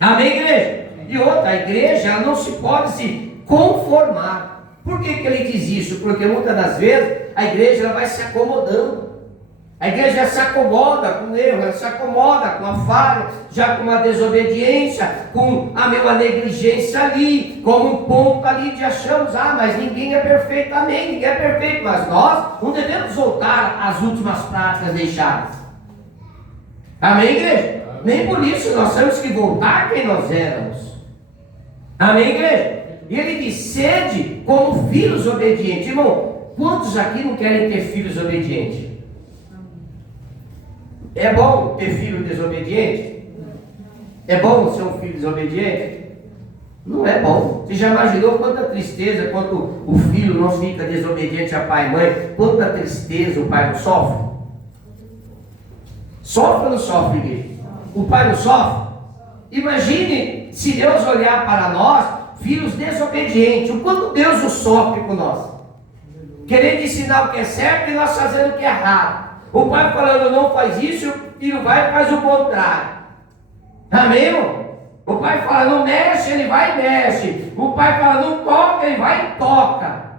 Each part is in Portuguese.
Amém, igreja? E outra, a igreja ela não se pode se conformar. Por que ele diz isso? Porque muitas das vezes a igreja ela vai se acomodando. A igreja se acomoda com o erro, ela se acomoda com a falha, já com uma desobediência, com a minha negligência ali, com um ponto ali de achamos, mas ninguém é perfeito, amém, ninguém é perfeito, mas nós não devemos voltar às últimas práticas deixadas. Amém, igreja? Nem por isso nós temos que voltar quem nós éramos. Amém, igreja? E ele diz, sede como filhos obedientes. Irmão, quantos aqui não querem ter filhos obedientes? É bom ter filho desobediente? É bom ser um filho desobediente? Não é bom. Você já imaginou quanta tristeza quando o filho não fica desobediente a pai e mãe? Quanta tristeza o pai não sofre? Sofre ou não sofre, igreja? O pai não sofre? Imagine se Deus olhar para nós, filhos desobedientes, o quanto Deus o sofre com nós, querendo ensinar o que é certo e nós fazendo o que é errado. O pai falando não faz isso, o filho vai e faz o contrário. Amém, irmão? O pai fala não mexe, ele vai e mexe. O pai fala não toca, ele vai e toca.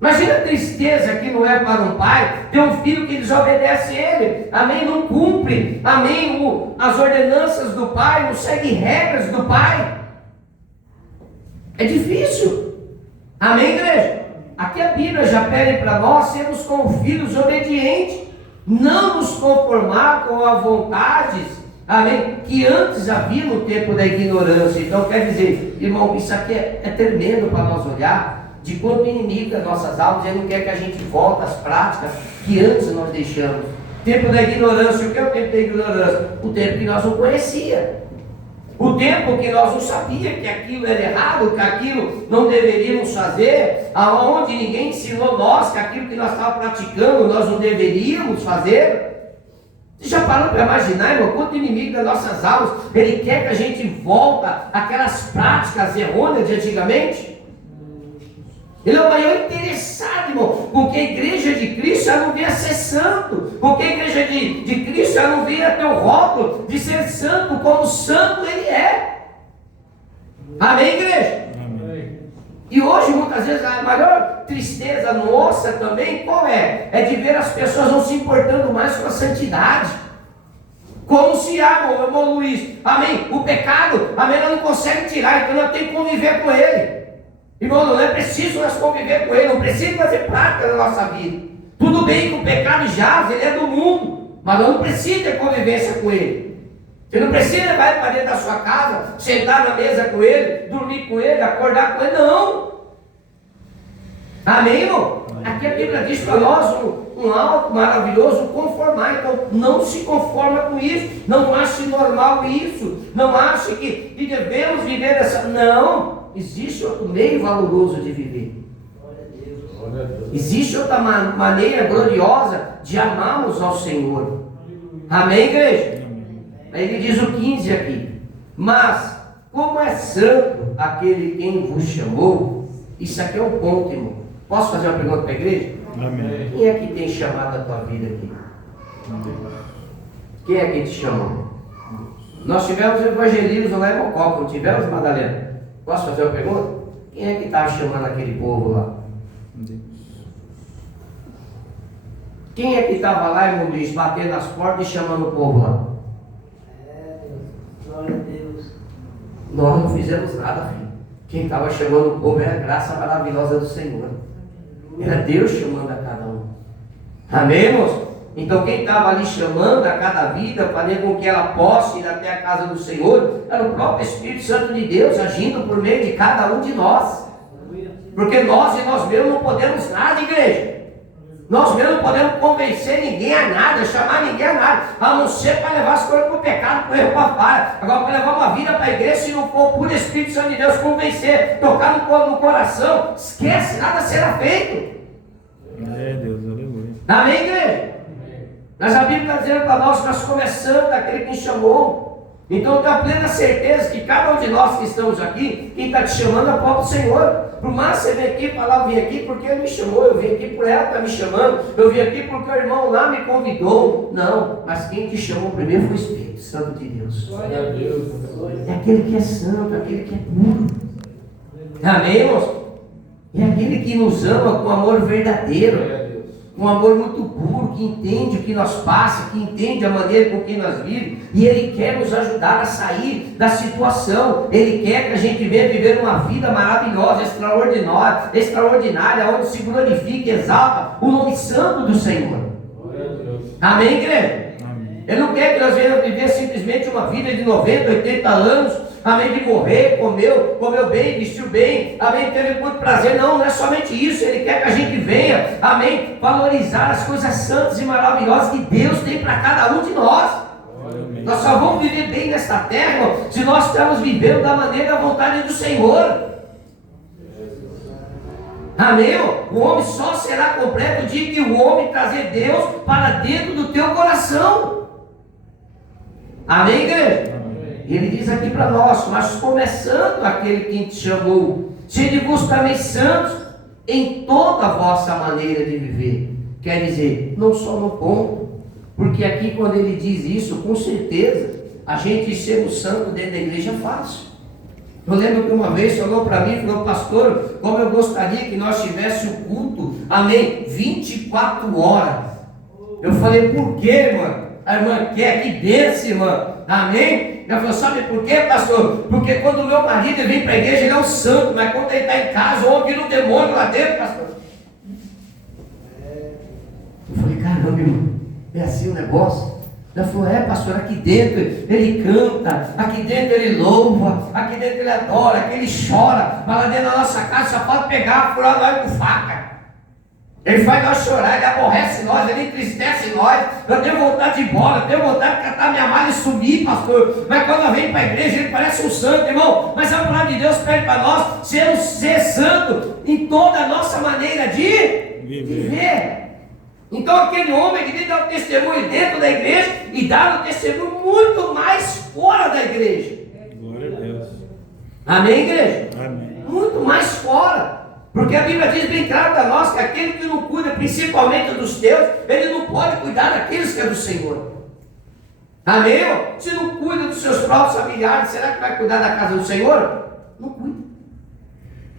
Imagina a tristeza que não é para um pai ter um filho que desobedece ele. Amém? Não cumpre. Amém? As ordenanças do pai, não segue regras do pai. É difícil. Amém, igreja? Aqui a Bíblia já pede para nós sermos como filhos obedientes. Não nos conformar com as vontades, amém, que antes havia no tempo da ignorância. Então quer dizer, irmão, isso aqui é tremendo para nós olhar, de quanto inimigo das nossas almas, ele não quer que a gente volte às práticas que antes nós deixamos. Tempo da ignorância, o que é o tempo da ignorância? O tempo que nós não conhecia. O tempo que nós não sabíamos que aquilo era errado, que aquilo não deveríamos fazer, aonde ninguém ensinou nós que aquilo que nós estávamos praticando nós não deveríamos fazer. Você já parou para imaginar, irmão, quanto inimigo das nossas almas, ele quer que a gente volta àquelas práticas errôneas de antigamente? Ele é o maior interessado, irmão, porque a igreja de Cristo já não venha ser santo, porque a igreja de Cristo já não venha ter o rótulo de ser santo, como santo ele é. Amém, igreja? Amém. E hoje, muitas vezes, a maior tristeza nossa também, qual é? É de ver as pessoas não se importando mais com a santidade. Como se, meu irmão Luiz, amém, o pecado, amém, ela não consegue tirar, então ela tem que conviver com ele. Irmão, não é preciso nós conviver com ele, não precisa fazer prática na nossa vida. Tudo bem que o pecado jaz, ele é do mundo, mas não precisa ter convivência com ele. Você não precisa levar ele para dentro da sua casa, sentar na mesa com ele, dormir com ele, acordar com ele, não. Amém, irmão? Aqui a Bíblia diz para nós um algo maravilhoso, conformar. Então não se conforma com isso, não ache normal isso, não ache que devemos viver dessa. Não. Existe outro meio valoroso de viver. Existe outra maneira gloriosa de amarmos ao Senhor. Amém, igreja? Aí ele diz o 15 aqui. Mas, como é santo aquele quem vos chamou, isso aqui é um ponto, irmão. Posso fazer uma pergunta para a igreja? Amém. Quem é que tem chamado a tua vida aqui? Quem é que te chamou? Nós tivemos evangelismo lá em Mococa, não tivemos, Madalena? Posso fazer uma pergunta? Quem é que estava chamando aquele povo lá? Quem é que estava lá, irmão Luiz, batendo as portas e chamando o povo lá? Glória a Deus. Nós não fizemos nada, filho. Quem estava chamando o povo era a graça maravilhosa do Senhor. Era Deus chamando a cada um. Amém, irmãos? Então quem estava ali chamando a cada vida, fazendo com que ela possa ir até a casa do Senhor, era o próprio Espírito Santo de Deus, agindo por meio de cada um de nós. Porque nós e nós mesmos não podemos nada, igreja. Nós mesmos não podemos convencer ninguém a nada, chamar ninguém a nada, a não ser para levar as coisas para o pecado, para o erro, para a falha. Agora, para levar uma vida para a igreja, se não for por Espírito Santo de Deus convencer, tocar no coração, esquece, nada será feito. É Deus, aleluia. Amém, igreja? Mas a Bíblia está dizendo para nós que nós começamos daquele que nos chamou. Então eu tenho a plena certeza que cada um de nós que estamos aqui, quem está te chamando é o próprio Senhor. Por mais você vem aqui e falar, eu vim aqui porque Ele me chamou, eu vim aqui por ela está me chamando, eu vim aqui porque o irmão lá me convidou. Não, mas quem te chamou primeiro foi o Espírito Santo de Deus. Glória a Deus. É aquele que é santo, aquele que é puro. Amém, irmãos? É aquele que nos ama com amor verdadeiro, com amor muito puro, que entende o que nós passa, que entende a maneira com que nós vivemos, e Ele quer nos ajudar a sair da situação. Ele quer que a gente venha viver uma vida maravilhosa, extraordinária, onde se glorifique e exalta o nome santo do Senhor. Amém, igreja? Amém. Ele não quer que nós venhamos viver simplesmente uma vida de 90, 80 anos, amém, de morrer, comeu bem, vestiu bem, amém, teve muito prazer. Não é somente isso. Ele quer que a gente venha, amém, valorizar as coisas santas e maravilhosas que Deus tem para cada um de nós. Amém. Nós só vamos viver bem nesta terra, irmão, se nós estamos vivendo da maneira da vontade do Senhor. Amém? O homem só será completo o dia que o homem trazer Deus para dentro do teu coração. Amém, igreja? Ele diz aqui para nós, mas começando aquele que te chamou, sede vos também santos em toda a vossa maneira de viver. Quer dizer, não só no ponto, porque aqui quando ele diz isso, com certeza, a gente ser um santo dentro da igreja é fácil. Eu lembro que uma vez falou para mim, falou, pastor, como eu gostaria que nós tivéssemos o culto, amém, 24 horas. Eu falei, por quê, irmã? A irmã quer que desça, irmã, amém? Ela falou, sabe por quê, pastor? Porque quando o meu marido vem para a igreja, ele é um santo, mas quando ele está em casa, ouve um demônio lá dentro, pastor. Eu falei, caramba, irmão, é assim o negócio? Ela falou, pastor, aqui dentro ele canta, aqui dentro ele louva, aqui dentro ele adora, aqui ele chora, mas lá dentro da nossa casa só pode pegar, furar nós com faca. Ele faz nós chorar, ele aborrece nós, ele entristece nós. Eu tenho vontade de ir embora, eu tenho vontade de catar minha mala e sumir, pastor. Mas quando eu venho para a igreja, ele parece um santo, irmão. Mas a palavra de Deus pede para nós ser santo em toda a nossa maneira de viver. Então aquele homem que dá o testemunho dentro da igreja e dá o testemunho muito mais fora da igreja. Glória a Deus. Amém, igreja? Amém. Muito mais fora. Porque a Bíblia diz bem claro para nós que aquele que não cuida principalmente dos teus, ele não pode cuidar daqueles que é do Senhor. Amém? Se não cuida dos seus próprios familiares, será que vai cuidar da casa do Senhor? Não cuida.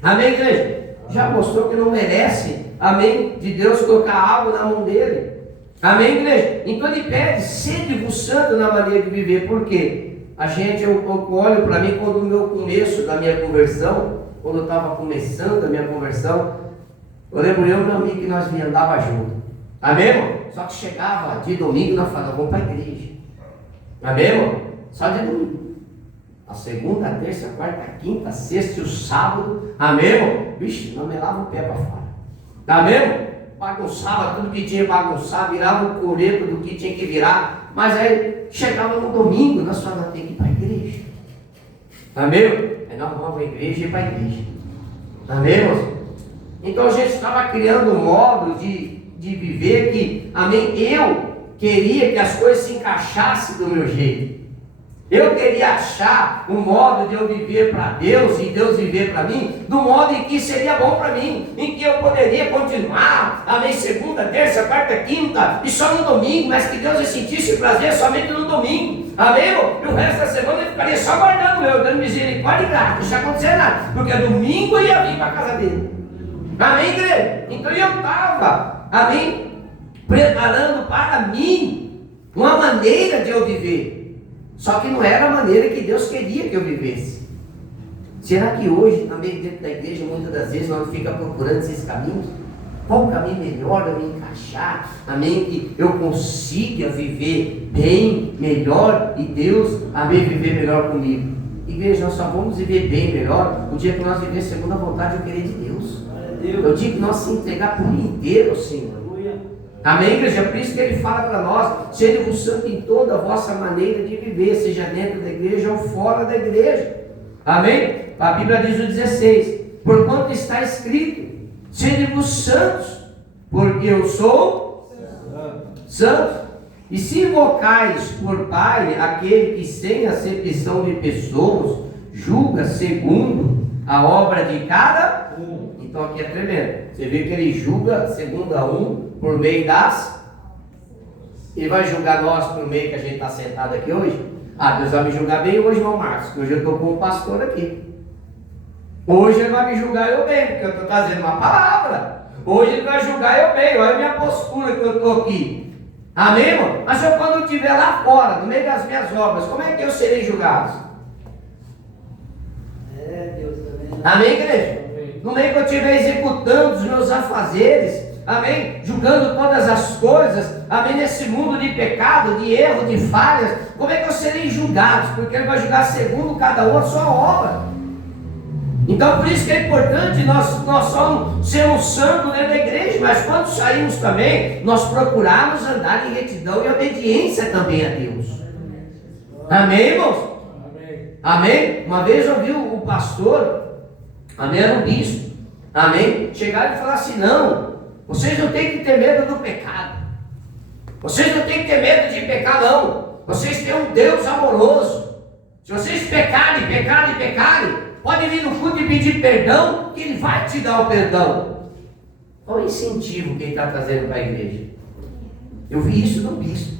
Amém, igreja? Já mostrou que não merece, amém, de Deus colocar algo na mão dele. Amém, igreja? Então ele pede, sede-vos santo na maneira de viver. Por quê? Eu olho para mim quando no meu começo da minha conversão, quando eu estava começando a minha conversão, eu lembro eu e meu amigo que nós andava junto. Amém, irmão? Só que chegava de domingo e nós falávamos, vamos para a igreja. Amém, irmão? Só de domingo. A segunda, a terça, a quarta, a quinta, a sexta e o sábado. Amém, irmão? Vixe, não melava o pé para fora. Amém, irmão? Bagunçava tudo que tinha que bagunçar, virava o coreto do que tinha que virar. Mas aí chegava no domingo, nós falávamos, tem que ir para a igreja. Amém, irmão? Nós vamos para a igreja e para a igreja. Amém, irmãos? Então a gente estava criando um modo de viver que, amém, eu queria que as coisas se encaixassem do meu jeito. Eu queria achar um modo de eu viver para Deus e Deus viver para mim, do modo em que seria bom para mim, em que eu poderia continuar, amém, segunda, terça, quarta, quinta, e só no domingo, mas que Deus sentisse prazer somente no domingo, amém, irmão? E o resto da semana eu ficaria só guardando eu, dando misericórdia e graça, não ia acontecer nada, porque domingo eu ia vir para a casa dele, amém, igreja? Então eu estava, amém, preparando para mim uma maneira de eu viver. Só que não era a maneira que Deus queria que eu vivesse. Será que hoje, também dentro da igreja, muitas das vezes nós ficamos procurando esses caminhos? Qual o caminho melhor de eu me encaixar? Amém? Que eu consiga viver bem, melhor, e Deus, amém, viver melhor comigo. Igreja, nós só vamos viver bem, melhor, o dia que nós viver segundo a vontade e o querer de Deus. É o dia que nós se entregar por inteiro ao Senhor. Amém, igreja? Por isso que ele fala para nós, sede-vos santo em toda a vossa maneira de viver, seja dentro da igreja ou fora da igreja. Amém? A Bíblia diz o 16, porquanto está escrito, sede-vos santos, porque eu sou santo. E se invocais por Pai aquele que sem acepção de pessoas julga segundo a obra de cada um. Então aqui é tremendo. Você vê que ele julga segundo a um por meio das... Ele vai julgar nós por meio que a gente está sentado aqui hoje? Ah, Deus vai me julgar bem hoje, irmão Marcos, que hoje eu estou com o pastor aqui. Hoje ele vai me julgar eu bem, porque eu estou trazendo uma palavra. Hoje ele vai julgar eu bem, olha a minha postura que eu estou aqui. Amém, irmão? Mas eu, quando eu estiver lá fora, no meio das minhas obras, como é que eu serei julgado? Deus também. Amém, igreja? No meio que eu estiver executando os meus afazeres, amém? Julgando todas as coisas, amém? Nesse mundo de pecado, de erro, de falhas, como é que eu serei julgado? Porque ele vai julgar segundo cada um a sua obra. Então, por isso que é importante nós só sermos santos dentro da igreja, mas quando saímos também, nós procurarmos andar em retidão e obediência também a Deus. Amém, irmãos? Amém. Amém? Uma vez eu ouvi o pastor, amém, era um bispo, amém, chegar e falar assim: não, vocês não têm que ter medo do pecado, vocês não têm que ter medo de pecar, não, vocês têm um Deus amoroso. Se vocês pecarem, pode vir no culto e pedir perdão, que Ele vai te dar o perdão. Qual o incentivo que Ele está trazendo para a igreja? Eu vi isso no bispo.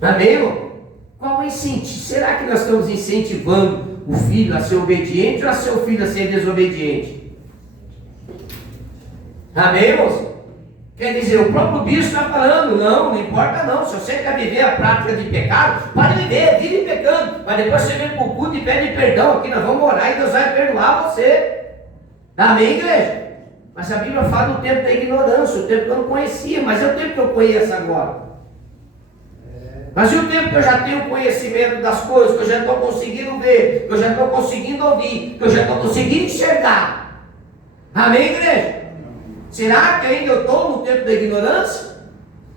Amém, irmão? Qual o incentivo? Será que nós estamos incentivando o filho a ser obediente ou a seu filho a ser desobediente? Amém, irmãos? Quer dizer, o próprio bispo está falando: não importa não, se você quer viver a prática de pecado, pode viver, vive pecando, mas depois você vem para o culto e pede perdão, aqui nós vamos orar e Deus vai perdoar você. Amém, igreja? Mas a Bíblia fala do tempo da ignorância, o tempo que eu não conhecia, mas é o tempo que eu conheço agora. Mas e o tempo que eu já tenho conhecimento das coisas, que eu já estou conseguindo ver, que eu já estou conseguindo ouvir, que eu já estou conseguindo enxergar? Amém, igreja? Será que ainda eu estou no tempo da ignorância?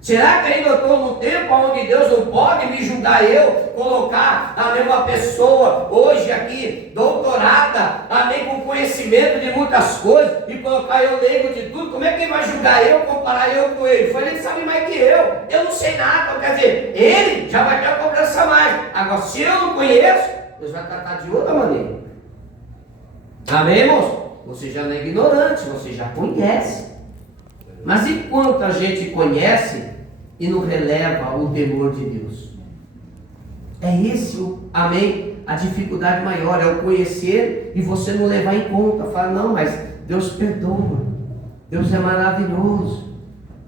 Será que ainda eu estou no tempo onde Deus não pode me julgar eu, colocar a mesma pessoa hoje aqui, doutorada, amém, com conhecimento de muitas coisas, e colocar eu leigo de tudo? Como é que ele vai julgar eu, comparar eu com ele? Foi ele que sabe mais que eu não sei nada. Então, quer dizer, ele já vai ter a cobrança mais. Agora, se eu não conheço, Deus vai tratar de outra maneira. Amém, irmãos? Você já não é ignorante, você já conhece. Mas enquanto a gente conhece e não releva o temor de Deus? É esse, amém, a dificuldade maior, é o conhecer e você não levar em conta. Fala: não, mas Deus perdoa, Deus é maravilhoso.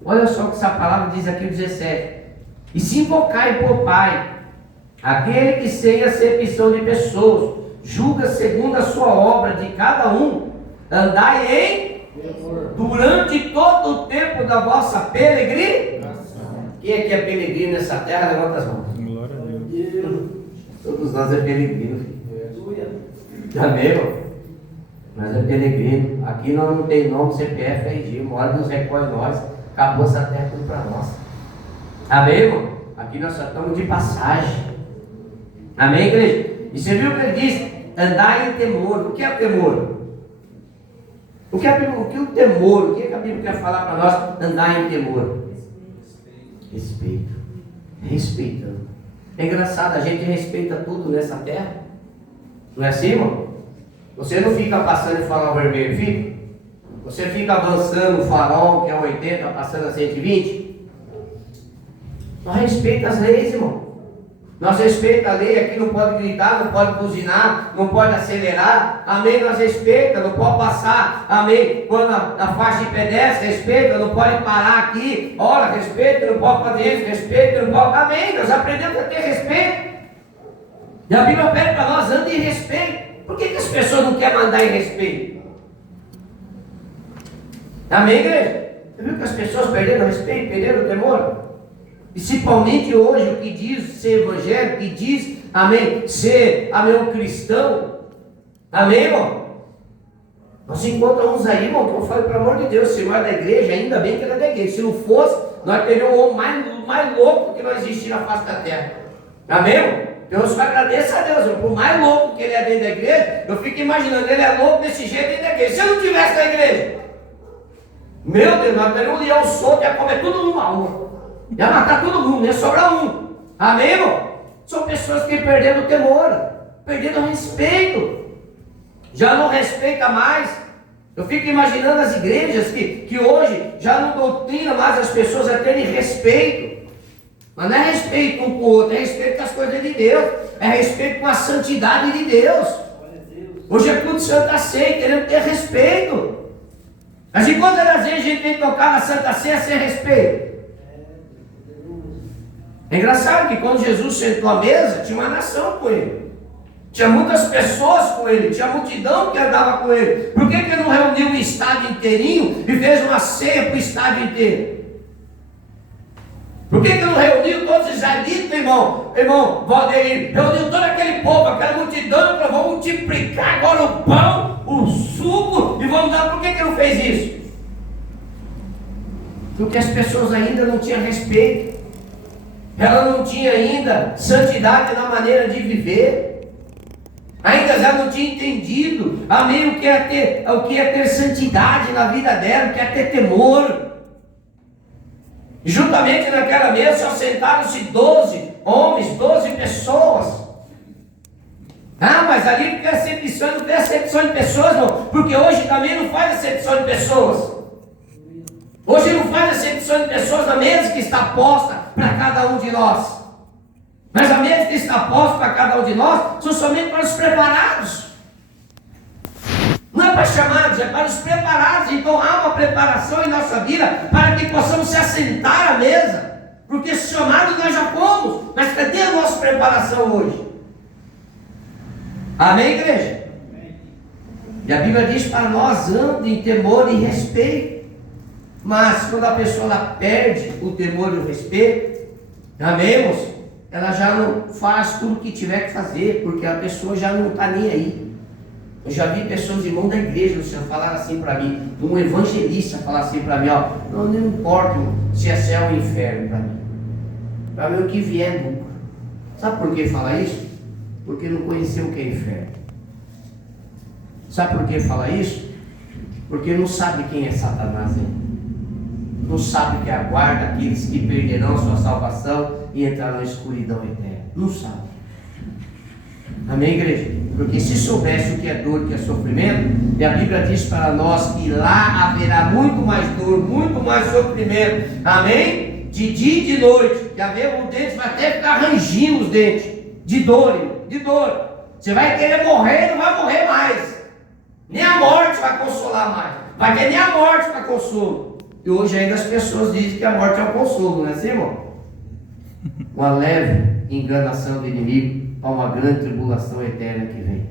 Olha só o que essa palavra diz aqui no 17: e se invocai por Pai aquele que sem acepção de pessoas julga segundo a sua obra de cada um, andai em durante todo o tempo da vossa peregrinação. Quem é que é peregrino nessa terra? Levanta as mãos. Glória a Deus. Todos nós é peregrino. Amém, irmão? Nós é peregrino. Aqui nós não tem nome, CPF, RG. Uma hora Deus recolhe nós. Acabou essa terra tudo para nós. Amém, irmão? Aqui nós só estamos de passagem. Amém, igreja? E você viu o que ele diz? Andar em temor. O que é o temor? O que o temor? O que a Bíblia quer falar para nós? Andar em temor. Respeito. Respeitando. É engraçado, a gente respeita tudo nessa terra. Não é assim, irmão? Você não fica passando em farol vermelho, fica? Você fica avançando o farol, que é 80, passando a 120? Nós respeitamos as leis, irmão. Nós respeitamos a lei, aqui não pode gritar, não pode buzinar, não pode acelerar, amém, nós respeitamos, não pode passar, amém, quando a faixa de pedestre, respeita, não pode parar aqui, ora, respeita, não pode fazer isso, respeita, não pode, amém, nós aprendemos a ter respeito, e a Bíblia pede para nós, ande em respeito. Por que as pessoas não querem andar em respeito? Amém, igreja? Você viu que as pessoas perderam o respeito, perderam o temor? Principalmente hoje, o que diz ser evangélico, que diz, amém, ser, amém, um cristão. Amém, irmão? Nós encontramos aí, irmão, que eu falo, pelo amor de Deus, se não é da igreja, ainda bem que ele é da igreja. Se não fosse, nós teríamos o homem mais louco que não existir na face da terra. Amém, irmão? Eu só agradeço a Deus, irmão. Por mais louco que ele é dentro da igreja, eu fico imaginando, ele é louco desse jeito dentro da igreja. Se eu não tivesse na igreja, meu Deus, nós teríamos um leão solto e ia comer tudo numa uma. Ia matar todo mundo, ia sobrar um. Amém, irmão? São pessoas que perderam o temor, perderam o respeito. Já não respeita mais. Eu fico imaginando as igrejas que hoje já não doutrinam mais as pessoas a terem respeito. Mas não é respeito um com o outro, é respeito com as coisas de Deus. É respeito com a santidade de Deus. Hoje é tudo Santa Ceia, querendo ter respeito. Mas e quantas das vezes a gente tem que tocar na Santa Ceia sem respeito? É engraçado que quando Jesus sentou à mesa, tinha uma nação com ele. Tinha muitas pessoas com ele, tinha multidão que andava com ele. Por que ele não reuniu o estádio inteirinho e fez uma ceia para o estádio inteiro? Por que ele não reuniu todos os israelitas, irmão Valdeir? Reuniu todo aquele povo, aquela multidão, para vamos multiplicar agora o pão, o suco, e vamos dar. Por que ele não fez isso? Porque as pessoas ainda não tinham respeito. Ela não tinha ainda santidade na maneira de viver. Ainda já não tinha entendido, amém, o que é ter santidade na vida dela, o que é ter temor. E juntamente naquela mesa só sentaram-se 12 homens, 12 pessoas. Ah, mas ali porque acepção, não tem acepção de pessoas, não, porque hoje também não faz acepção de pessoas. Hoje não faz acepção de pessoas na mesa que está posta para cada um de nós. Mas a mesa que está posta para cada um de nós são somente para os preparados. Não é para chamados, é para os preparados. Então há uma preparação em nossa vida para que possamos se assentar à mesa. Porque esse chamado nós já fomos. Mas cadê a nossa preparação hoje? Amém, igreja? E a Bíblia diz para nós: andem em temor e respeito. Mas quando a pessoa ela perde o temor e o respeito, amém, moço? Ela já não faz tudo o que tiver que fazer, porque a pessoa já não está nem aí. Eu já vi pessoas, irmãos da igreja, o Senhor, falar assim para mim, um evangelista falar assim para mim, não importa se é céu ou inferno para mim o que vier nunca. Sabe por que fala isso? Porque não conheceu o que é inferno. Sabe por que fala isso? Porque não sabe quem é Satanás ainda. Não sabe que aguarda aqueles que perderão sua salvação e entrarão na escuridão eterna. Não sabe. Amém, igreja? Porque se soubesse o que é dor, o que é sofrimento, e a Bíblia diz para nós que lá haverá muito mais dor, muito mais sofrimento. Amém? De dia e de noite. Já vê, os dentes vai até ficar rangindo os dentes. De dor, irmão. De dor. Você vai querer morrer, não vai morrer mais. Nem a morte vai consolar mais. Vai ter nem a morte para consolo. E hoje ainda as pessoas dizem que a morte é o consolo, não é assim, irmão? Uma leve enganação do inimigo para uma grande tribulação eterna que vem.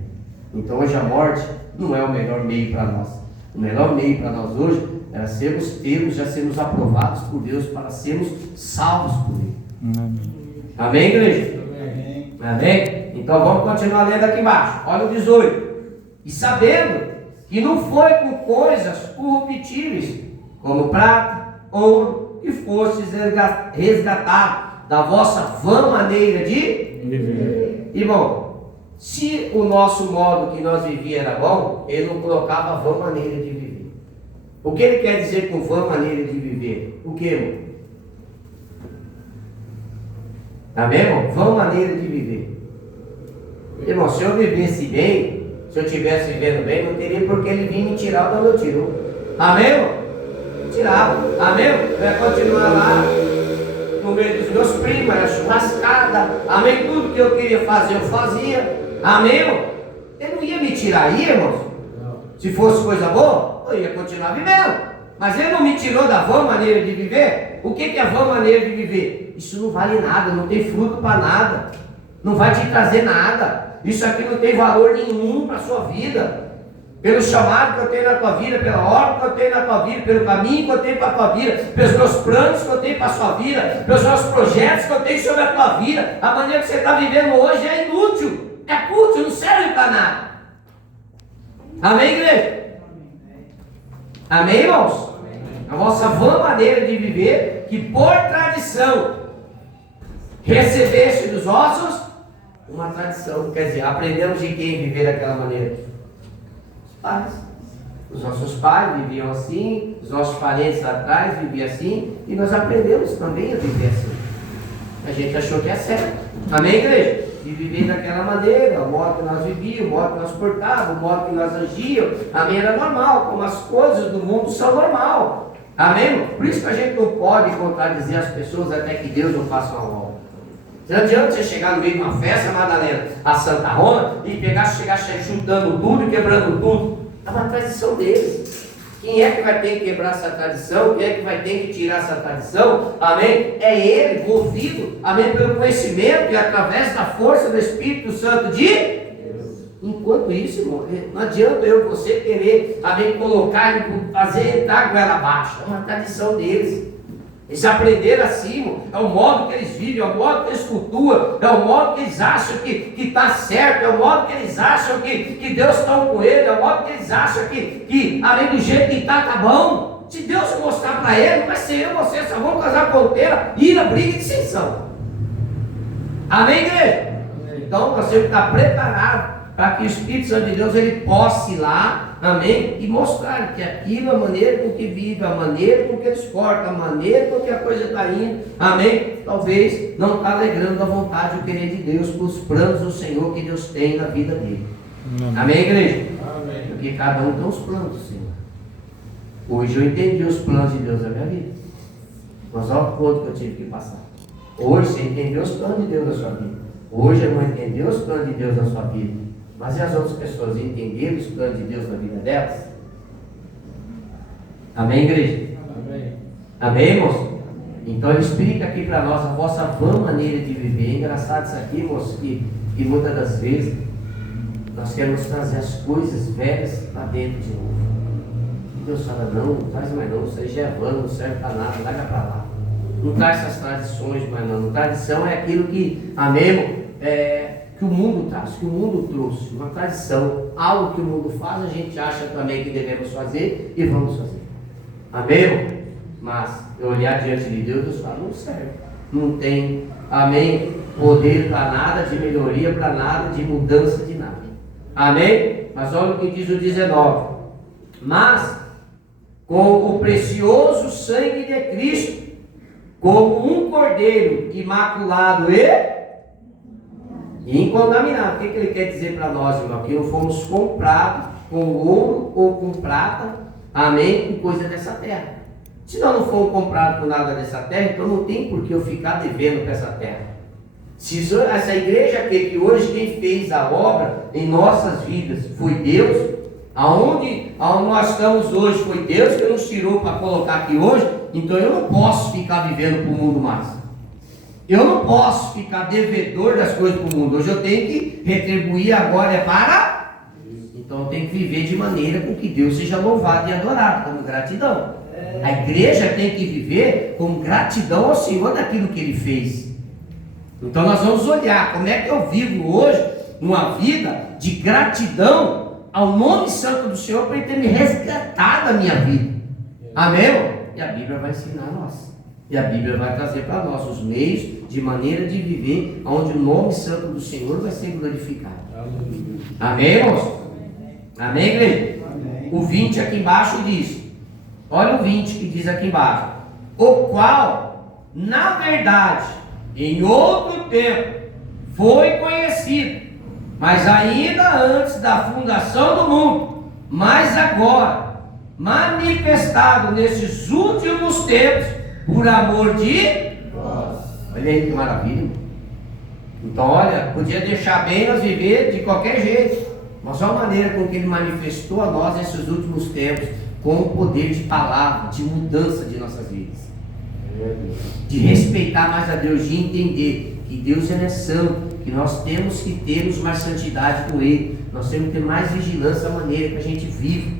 Então hoje a morte não é o melhor meio para nós. O melhor meio para nós hoje era já sermos aprovados por Deus para sermos salvos por Ele. Amém, igreja? Amém. Amém? Então vamos continuar lendo aqui embaixo. Olha o 18. E sabendo que não foi com coisas corruptíveis, como prata, ouro, que fostes resgatados da vossa vã maneira de viver. Irmão, se o nosso modo que nós vivíamos era bom, ele não colocava vã maneira de viver. O que ele quer dizer com vã maneira de viver? O que, irmão? Amém, irmão? Vã maneira de viver. Irmão, se eu vivesse bem, se eu estivesse vivendo bem, não teria por que ele vir me tirar de onde eu tirou. Amém, irmão? Tirava. Amém? Eu ia continuar lá no meio dos meus primos, era churrascada. Amém? Tudo que eu queria fazer, eu fazia. Amém, irmão? Ele não ia me tirar aí, irmãos? Se fosse coisa boa, eu ia continuar vivendo. Mas ele não me tirou da vã maneira de viver. O que é a vã maneira de viver? Isso não vale nada, não tem fruto para nada. Não vai te trazer nada. Isso aqui não tem valor nenhum para a sua vida. Pelo chamado que eu tenho na tua vida, pela ordem que eu tenho na tua vida, pelo caminho que eu tenho para a tua vida, pelos meus planos que eu tenho para a sua vida, pelos meus projetos que eu tenho sobre a tua vida, a maneira que você está vivendo hoje é inútil, é fútil, não serve para nada. Amém, igreja? Amém, irmãos? A vossa vã maneira de viver, que por tradição recebeste dos ossos uma tradição, quer dizer, aprendemos de quem viver daquela maneira? Pais. Os nossos pais viviam assim, os nossos parentes lá atrás viviam assim, E nós aprendemos também a viver assim. A gente achou que é certo. Amém, igreja? De viver daquela maneira, o modo que nós vivíamos, o modo que nós portávamos, o modo que nós agíamos. Amém? Era normal, como as coisas do mundo são normal. Amém? Por isso que a gente não pode contradizer as pessoas até que Deus não faça uma obra. Não adianta você chegar no meio de uma festa, Madalena, a Santa Rona, e chegar chutando tudo e quebrando tudo. É uma tradição deles. Quem é que vai ter que quebrar essa tradição? Quem é que vai ter que tirar essa tradição? Amém? É ele, movido, amém, pelo conhecimento e através da força do Espírito Santo de Deus. Enquanto isso, irmão, não adianta eu e você querer, amém, colocar, fazer entrar a goela abaixo. É uma tradição deles. Eles aprenderam assim, é o modo que eles vivem, é o modo que eles cultuam, é o modo que eles acham que está certo, é o modo que eles acham que Deus está com ele, é o modo que eles acham que além do jeito que está, tá bom. Se Deus mostrar para ele, não vai ser eu e você, só vamos casar ponteira, ira, briga e dissensão. Amém, igreja? Amém. Então nós temos que estar preparados para que o Espírito Santo de Deus ele possa ir lá, amém, e mostrar que aquilo, a maneira com que vive, a maneira com que eles portam, a maneira com que a coisa está indo, amém, talvez não está alegrando a vontade e o querer de Deus, para os planos do Senhor que Deus tem na vida dele. Amém, igreja? Amém. Porque cada um tem os planos do Senhor. Hoje eu entendi os planos de Deus na minha vida, mas olha o quanto que eu tive que passar. Hoje você entendeu os planos de Deus na sua vida. Hoje eu não entendi os planos de Deus na sua vida. Mas e as outras pessoas entenderam os planos de Deus na vida delas? Amém, igreja? Amém. Amém, irmãos? Então ele explica aqui para nós a vossa vã maneira de viver. É engraçado isso aqui, irmãos, que muitas das vezes nós queremos trazer as coisas velhas para dentro de novo. E Deus fala, não traz mais não, isso aí já é vã, não serve para nada, larga para lá. Não traz essas tradições mais não. Tradição é aquilo que, amém, irmão? Que o mundo traz, que o mundo trouxe, uma tradição, algo que o mundo faz, a gente acha também que devemos fazer e vamos fazer. Amém? Mas eu olhar diante de Deus, Deus fala, não serve, não tem, amém, poder para nada, de melhoria para nada, de mudança de nada. Amém? Mas olha o que diz o 19: mas com o precioso sangue de Cristo, como um cordeiro imaculado e incontaminado. O que ele quer dizer para nós, irmão? Que não fomos comprados com ouro ou com prata, amém, com coisa dessa terra. Se nós não fomos comprados com nada dessa terra, então não tem por que eu ficar devendo para essa terra. Se essa igreja aqui, que hoje quem fez a obra em nossas vidas foi Deus, aonde nós estamos hoje foi Deus que nos tirou para colocar aqui hoje, então eu não posso ficar vivendo para o mundo mais. Eu não posso ficar devedor das coisas para o mundo. Hoje eu tenho que retribuir agora para... Então eu tenho que viver de maneira com que Deus seja louvado e adorado, como gratidão. A igreja tem que viver com gratidão ao Senhor daquilo que Ele fez. Então nós vamos olhar como é que eu vivo hoje uma vida de gratidão ao nome santo do Senhor para Ele ter me resgatado a minha vida. Amém? E a Bíblia vai ensinar a nós. E a Bíblia vai trazer para nós os meios de maneira de viver, onde o nome santo do Senhor vai ser glorificado. Amém, irmãos? Amém, igreja? Amém. O 20 aqui embaixo diz, olha o 20 que diz aqui embaixo, o qual, na verdade, em outro tempo, foi conhecido, mas ainda antes da fundação do mundo, mas agora, manifestado nesses últimos tempos, por amor de nós. Olha aí que maravilha. Então olha, podia deixar bem nós viver de qualquer jeito, mas olha a maneira com que Ele manifestou a nós nesses últimos tempos, com o poder de palavra, de mudança de nossas vidas, de respeitar mais a Deus, de entender que Deus é santo, que nós temos que termos mais santidade com Ele, nós temos que ter mais vigilância da maneira que a gente vive.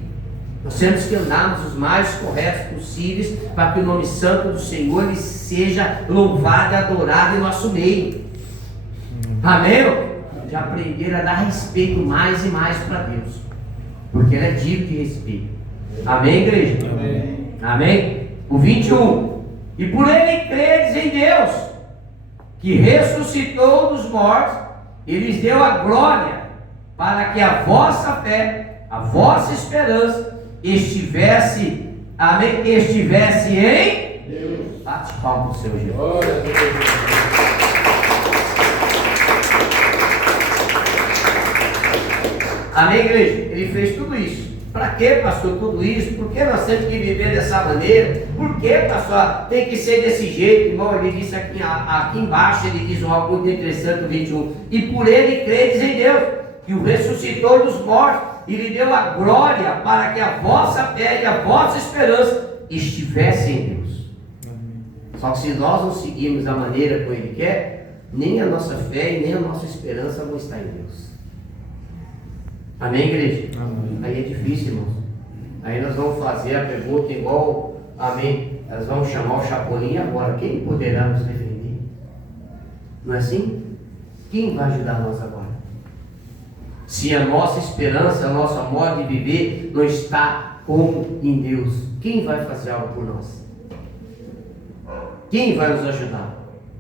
Nós temos que andarmos os mais corretos possíveis para que o nome santo do Senhor ele seja louvado e adorado em nosso meio. Amém? De aprender a dar respeito mais e mais para Deus, porque Ele é digno de respeito. Amém, igreja? Amém. Amém? O 21. E por Ele credes em Deus, que ressuscitou dos mortos e lhes deu a glória, para que a vossa fé, a vossa esperança estivesse em Bate palma para o Senhor Jesus. Amém, igreja? Ele fez tudo isso. Para que, pastor, tudo isso? Por que nós temos que viver dessa maneira? Por que, pastor, tem que ser desse jeito? Irmão, ele disse aqui embaixo, ele diz algo muito interessante, 21. E por ele credes em Deus, que o ressuscitou dos mortos e lhe deu a glória para que a vossa fé e a vossa esperança estivessem em Deus. Só que se nós não seguirmos a maneira como ele quer, nem a nossa fé e nem a nossa esperança vão estar em Deus. Amém, igreja? Amém. Aí é difícil, irmãos. Aí nós vamos fazer a pergunta igual, amém? Nós vamos chamar o Chapolin agora. Quem poderá nos defender? Não é assim? Quem vai ajudar nós agora? Se a nossa esperança, a nossa modo de viver não está como em Deus, quem vai fazer algo por nós? Quem vai nos ajudar?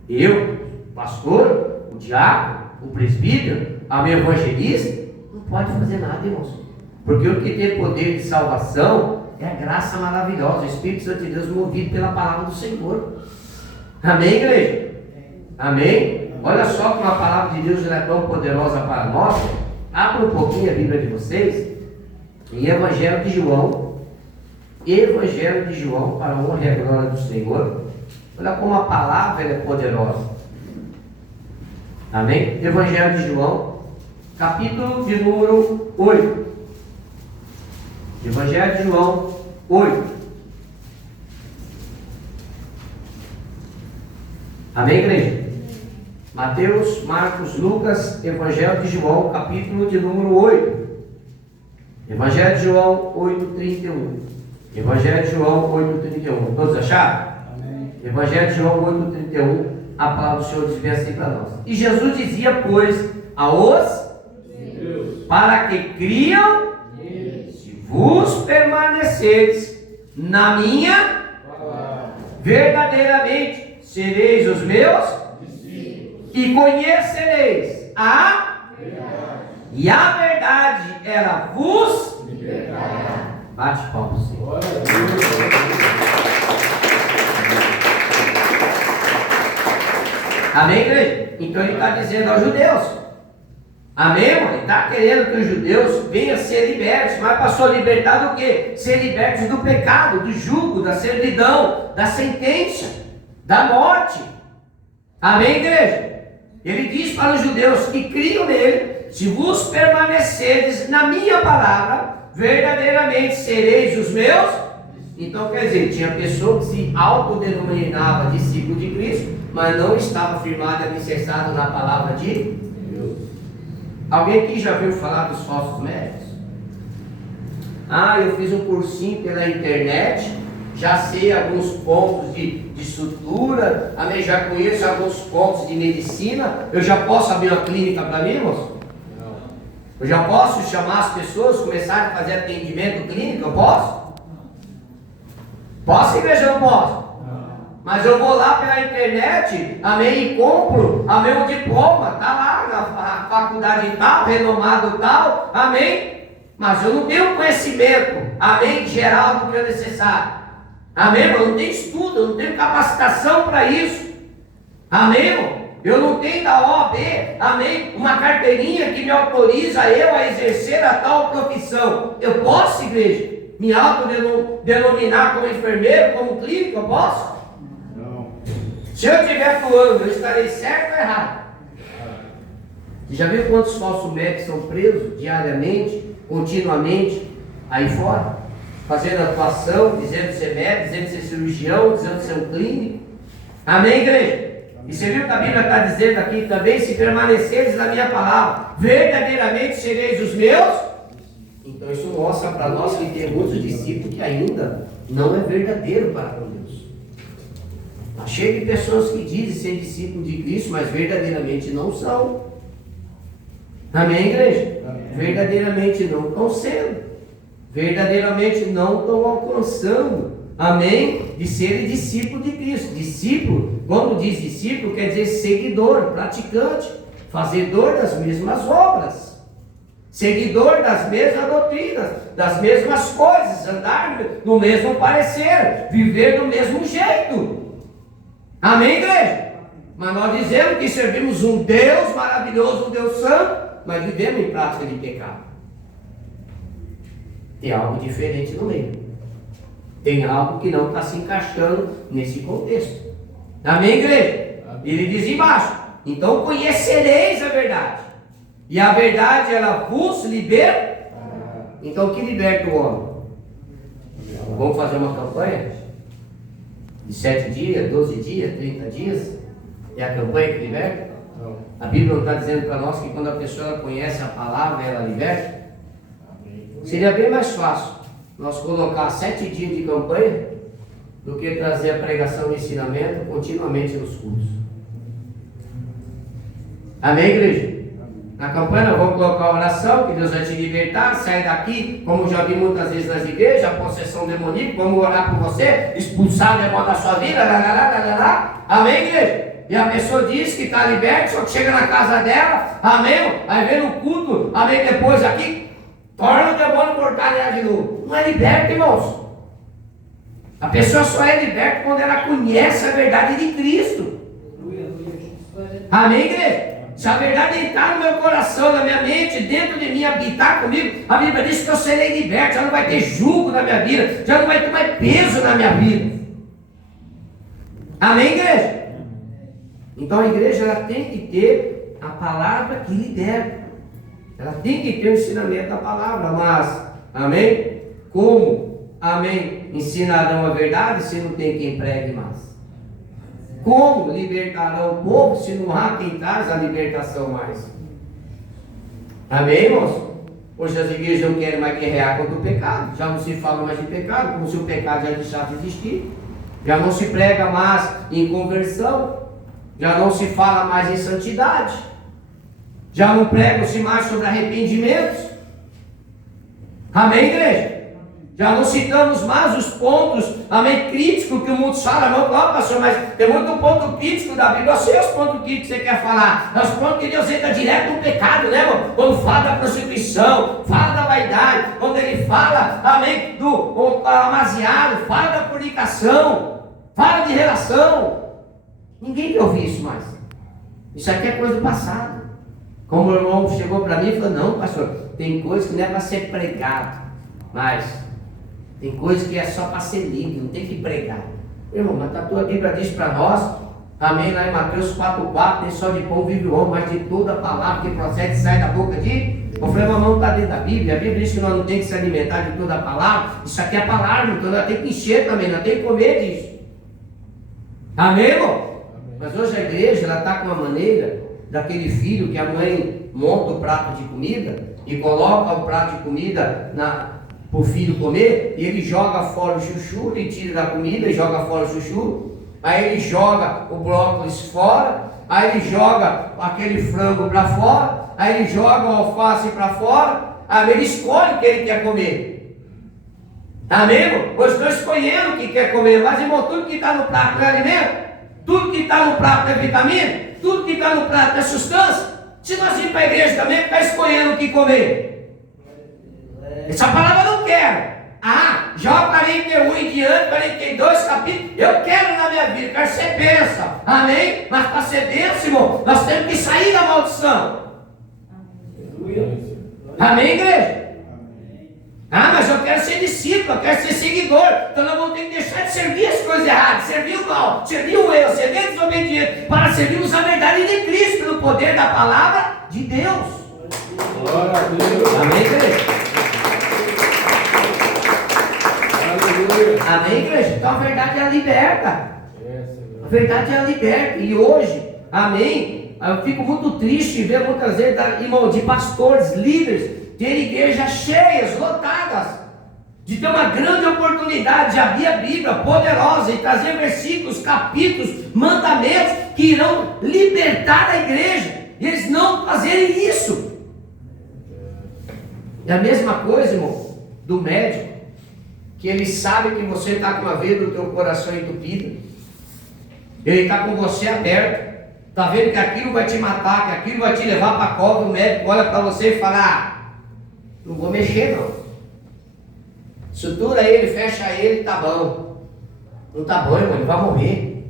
Eu, o pastor, o diácono, o presbítero, a minha evangelista? Não pode fazer nada, irmãos. Porque o que tem poder de salvação é a graça maravilhosa, o Espírito Santo de Deus movido pela palavra do Senhor. Amém, igreja? Amém? Olha só como a palavra de Deus é tão poderosa para nós. Abra um pouquinho a Bíblia de vocês em Evangelho de João. Evangelho de João, para a honra e a glória do Senhor. Olha como a palavra é poderosa. Amém? Evangelho de João, capítulo de número 8. Evangelho de João 8. Amém, igreja? Mateus, Marcos, Lucas, Evangelho de João, capítulo de número 8. Evangelho de João 8:31. Evangelho de João 8:31. Todos acharam? Amém. Evangelho de João 8:31. A palavra do Senhor diz bem assim para nós. E Jesus dizia, pois, aos para que criam, se vos permaneceres na minha palavra, verdadeiramente sereis os meus discípulos, e conhecereis a verdade, e a verdade ela vos libertará. Bate palma, Senhor. Amém, igreja? Então ele está dizendo aos judeus. Amém, irmão? Ele está querendo que os judeus venham a ser libertos. Mas passou a libertar do quê? Ser libertos do pecado, do jugo, da servidão, da sentença, da morte. Amém, igreja? Ele diz para os judeus que criam nele, se vos permaneceres na minha palavra, verdadeiramente sereis os meus. Então, quer dizer, tinha pessoa que se autodenominava discípulo de Cristo, mas não estava firmado e alicerçado na palavra de Deus. Alguém aqui já ouviu falar dos falsos médicos? Eu fiz um cursinho pela internet, já sei alguns pontos de sutura, já conheço alguns pontos de medicina, eu já posso abrir uma clínica para mim, irmãos? Não. Eu já posso chamar as pessoas, começar a fazer atendimento clínico? Eu posso? Posso, igreja? Eu não posso. Mas eu vou lá pela internet, amém, e compro, amém, o diploma, está lá na faculdade tal, renomado tal, amém, mas eu não tenho conhecimento, amém, geral do que é necessário, amém, eu não tenho estudo, eu não tenho capacitação para isso, amém, irmão? Eu não tenho da OAB, amém, uma carteirinha que me autoriza eu a exercer a tal profissão. Eu posso, igreja, me autodenominar como enfermeiro, como clínico, eu posso? Se eu estiver atuando, eu estarei certo ou errado? Você já viu quantos falsos médicos são presos diariamente, continuamente, aí fora? Fazendo atuação, dizendo ser médico, dizendo ser cirurgião, dizendo ser um clínico. Amém, igreja? E você viu que a Bíblia está dizendo aqui também, se permaneceres na minha palavra, verdadeiramente sereis os meus? Então isso mostra para nós que tem muitos discípulos que ainda não é verdadeiro para com Deus. Cheio de pessoas que dizem ser discípulos de Cristo, mas verdadeiramente não são. Amém, igreja? Amém. Verdadeiramente não estão sendo. Verdadeiramente não estão alcançando. Amém? De serem discípulos de Cristo. Discípulo, quando diz discípulo, quer dizer seguidor, praticante, fazedor das mesmas obras. seguidor das mesmas doutrinas, das mesmas coisas, andar no mesmo parecer, viver do mesmo jeito. Amém, igreja? Mas nós dizemos que servimos um Deus maravilhoso, um Deus santo, mas vivemos em prática de pecado. Tem algo diferente no meio. Tem algo que não está se encaixando nesse contexto. Amém, igreja? Ele diz embaixo: então conhecereis a verdade, e a verdade ela vos liberta. Então o que liberta o homem? Vamos fazer uma campanha de 7 dias, 12 dias, 30 dias? É a campanha que liberta? A Bíblia não está dizendo para nós que quando a pessoa conhece a palavra ela liberta? Seria bem mais fácil nós colocar 7 dias de campanha do que trazer a pregação e ensinamento continuamente nos cultos. Amém, igreja? Na campanha nós vamos colocar a oração, que Deus vai te libertar, sair daqui, como já vi muitas vezes nas igrejas, a possessão demoníaca, vamos orar por você, expulsar o demônio da sua vida, amém, igreja? E a pessoa diz que está liberta, só que chega na casa dela, amém? Aí vem no culto, amém, depois aqui, torna o demônio mortal nela de novo. Não é liberta, irmãos. A pessoa só é liberta quando ela conhece a verdade de Cristo. Amém, igreja? Se a verdade entrar no meu coração, na minha mente, dentro de mim, habitar comigo, a Bíblia diz que eu serei liberto, já não vai ter jugo na minha vida, já não vai ter mais peso na minha vida. Amém, igreja? Então a igreja ela tem que ter a palavra que liberta. Ela tem que ter o ensinamento da palavra, mas, amém? Como, amém, ensinarão a verdade se não tem quem pregue mais? Como libertarão o povo se não há quem traz a libertação mais? Amém, irmãos? Hoje as igrejas não querem mais guerrear contra o pecado, já não se fala mais de pecado, como se o pecado já deixasse de existir, já não se prega mais em conversão, já não se fala mais em santidade, já não pregam-se mais sobre arrependimentos. Amém, igreja? Já não citamos mais os pontos, amém, críticos que o mundo fala. Não, pastor, mas tem muito ponto crítico da Bíblia. Eu sei os pontos críticos que você quer falar. Os pontos que Deus entra direto no pecado, né, irmão? Quando fala da prostituição, fala da vaidade, quando ele fala, amém, do amaziado, fala da fornicação, fala de relação. Ninguém quer ouvir isso mais. Isso aqui é coisa do passado. Como o irmão chegou para mim e falou: não, pastor, tem coisa que não é para ser pregado, mas tem coisa que é só para ser lido, não tem que pregar. Irmão, mas a tua Bíblia diz para nós, amém, lá em Mateus 4,4, nem só de pão vive o homem, mas de toda a palavra que procede e sai da boca de... Eu falei, mas não está dentro da Bíblia. A Bíblia diz que nós não temos que se alimentar de toda a palavra. Isso aqui é palavra, então nós temos que encher também, nós temos que comer disso. Amém, irmão? Amém. Mas hoje a igreja, ela está com uma maneira daquele filho que a mãe monta o prato de comida e coloca o prato de comida para o filho comer, e ele joga fora o chuchu, ele tira da comida e joga fora o chuchu, aí ele joga o brócolis fora, aí ele joga aquele frango para fora, aí ele joga o alface para fora, aí ele escolhe o que ele quer comer. Amém, irmão? Pois estou escolhendo o que quer comer, mas irmão, tudo que está no prato não é alimento, tudo que está no prato é vitamina, tudo que está no prato é substância. Se nós irmos para a igreja também, está escolhendo o que comer. Essa palavra eu não quero. Jó 41 em diante, 42 capítulos, eu quero na minha vida, quero ser bênção. Amém? Mas para ser bênção, irmão, nós temos que sair da maldição. Amém, igreja? Mas eu quero ser discípulo, eu quero ser seguidor. Então nós vamos ter que deixar de servir as coisas erradas, servir o mal, servir o erro, servir a desobediência, para servirmos a verdade de Cristo, pelo poder da palavra de Deus. Glória a Deus. Amém, igreja? Amém, igreja? Então a verdade é a liberta. A verdade é a liberta. E hoje, amém, eu fico muito triste ver muitas vezes, irmão, de pastores, líderes, ter igrejas cheias, lotadas, de ter uma grande oportunidade de abrir a Bíblia poderosa e trazer versículos, capítulos, mandamentos que irão libertar a igreja, e eles não fazerem isso. É a mesma coisa, irmão, do médico, que ele sabe que você está com a veia do teu coração entupida, ele está com você aberto, está vendo que aquilo vai te matar, que aquilo vai te levar para a cova, o médico olha para você e fala: Não vou mexer, não. Sutura ele, fecha ele, tá bom. Não tá bom, irmão, ele vai morrer.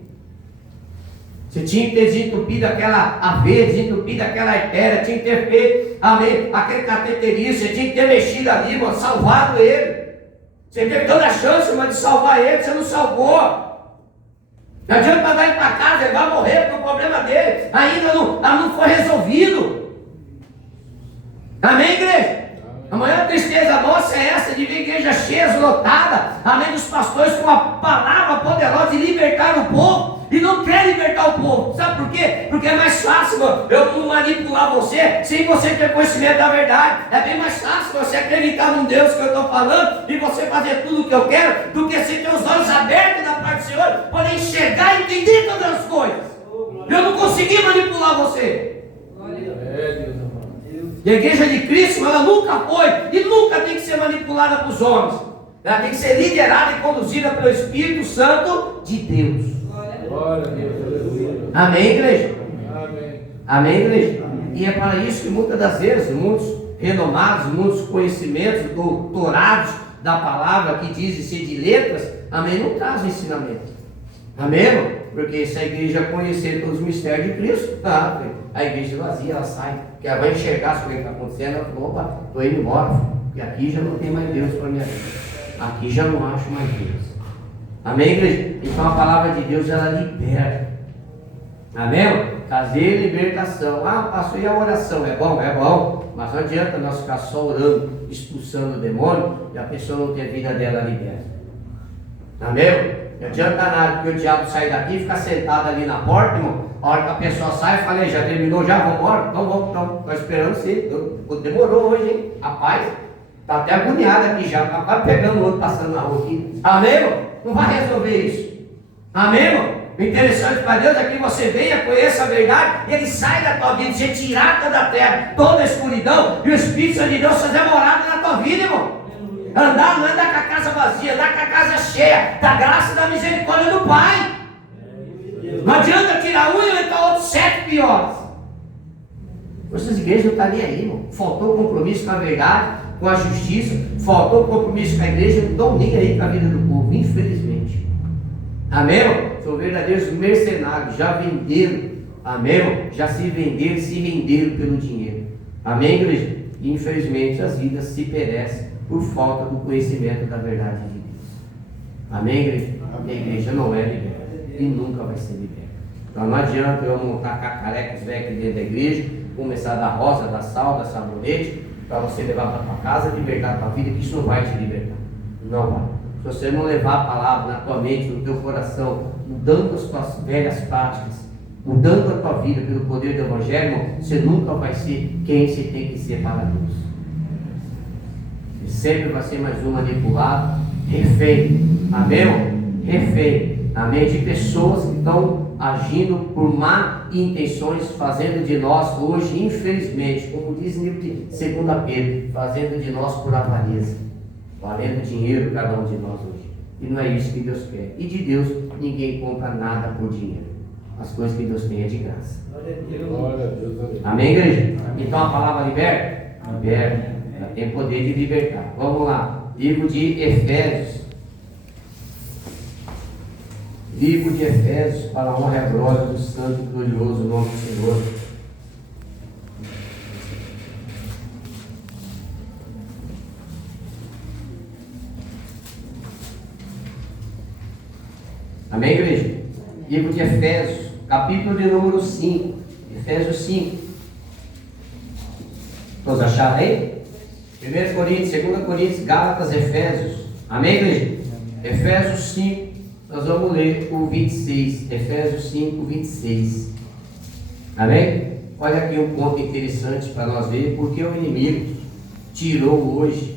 Você tinha que ter desentupido aquela aveia, desentupido aquela artéria, tinha que ter feito, amém, aquele cateterismo, você tinha que ter mexido ali, irmão, salvado ele. Você teve toda a chance, irmão, de salvar ele, você não salvou. Não adianta mandar ele para casa, ele vai morrer, porque o problema dele ainda não foi resolvido. Amém, igreja? A maior tristeza nossa é essa de ver a igreja cheia, lotada, além dos pastores com uma palavra poderosa de libertar o povo, e não quer libertar o povo. Sabe por quê? Porque é mais fácil, mano, eu manipular você sem você ter conhecimento da verdade. É bem mais fácil você acreditar num Deus que eu estou falando e você fazer tudo o que eu quero, do que você ter os olhos abertos da parte do Senhor, poder enxergar e entender todas as coisas. Eu não consegui manipular você. E a igreja de Cristo, ela nunca foi e nunca tem que ser manipulada pelos homens. Ela tem que ser liderada e conduzida pelo Espírito Santo de Deus. Glória a Deus, aleluia. Amém, igreja? Amém. Amém, igreja? E é para isso que muitas das vezes, muitos renomados, muitos conhecimentos, doutorados da palavra, que dizem ser de letras, amém, não trazem ensinamento. Amém? Porque se a igreja conhecer todos os mistérios de Cristo, tá, a igreja vazia, ela sai, porque ela vai enxergar as coisas que estão acontecendo, ela fala, opa, estou indo embora, porque aqui já não tem mais Deus para minha vida, aqui já não acho mais Deus. Amém, igreja? Então a palavra de Deus, ela liberta. Amém? Trazer libertação. Ah, pastor, e a oração? É bom, mas não adianta nós ficar só orando, expulsando o demônio, e a pessoa não ter a vida dela liberta. Amém? Não adianta nada, porque o diabo sai daqui e fica sentado ali na porta, irmão. A hora que a pessoa sai, eu falei, já terminou, já, vamos embora? Então vamos, estou esperando você. Demorou hoje, hein? Rapaz, está até agoniado aqui já, está pegando o outro passando na rua aqui. Amém, irmão? Não vai resolver isso. Amém, irmão? O interessante para Deus é que você venha, conheça a verdade, e Ele sai da tua vida, você tirar toda a terra, toda a escuridão, e o Espírito Santo de Deus fazer morada na tua vida, irmão. Andar, não andar com a casa vazia, andar com a casa cheia da graça e da misericórdia do Pai. Não adianta tirar um e aumentar outros 7 piores. Essas igrejas não estão nem aí, irmão. Faltou compromisso com a verdade, com a justiça, faltou compromisso com a igreja, não estão nem aí com a vida do povo, infelizmente. Amém, irmão? São verdadeiros mercenários, já venderam, amém, irmão? Já se venderam, se renderam pelo dinheiro. Amém, igreja? E infelizmente as vidas se perecem por falta do conhecimento da verdade de Deus. Amém, igreja? Amém. A igreja não é liberta e nunca vai ser liberta. Então não adianta eu montar cacarecos velhos aqui dentro da igreja, começar a dar rosa, dar sal, dar sabonete, para você levar para a tua casa, libertar a tua vida, que isso não vai te libertar. Não vai. Se você não levar a palavra na tua mente, no teu coração, mudando as tuas velhas práticas, mudando a tua vida pelo poder do Evangelho, você nunca vai ser quem você tem que ser para Deus. Você sempre vai ser mais um manipulado, refém. Amém? Refém. Amém? De pessoas que estão agindo por má intenções, fazendo de nós hoje, infelizmente, como diz em 2 Pedro, fazendo de nós por avareza, valendo dinheiro cada um de nós hoje. E não é isso que Deus quer. E de Deus ninguém compra nada por dinheiro. As coisas que Deus tem é de graça. Glória a Deus. Amém, igreja? Então a palavra liberta? Liberta. Ela tem poder de libertar. Vamos lá. Livro de Efésios. Livro de Efésios, para a honra e a glória do santo e glorioso nome do Senhor. Amém, igreja? Livro de Efésios, capítulo de número 5. Efésios 5. Todos acharam aí? 1 Coríntios, 2 Coríntios, Gálatas, Efésios. Amém, igreja? Efésios 5. Nós vamos ler o 26, Efésios 5, 26. Amém? Olha aqui um ponto interessante para nós ver, porque o inimigo tirou hoje,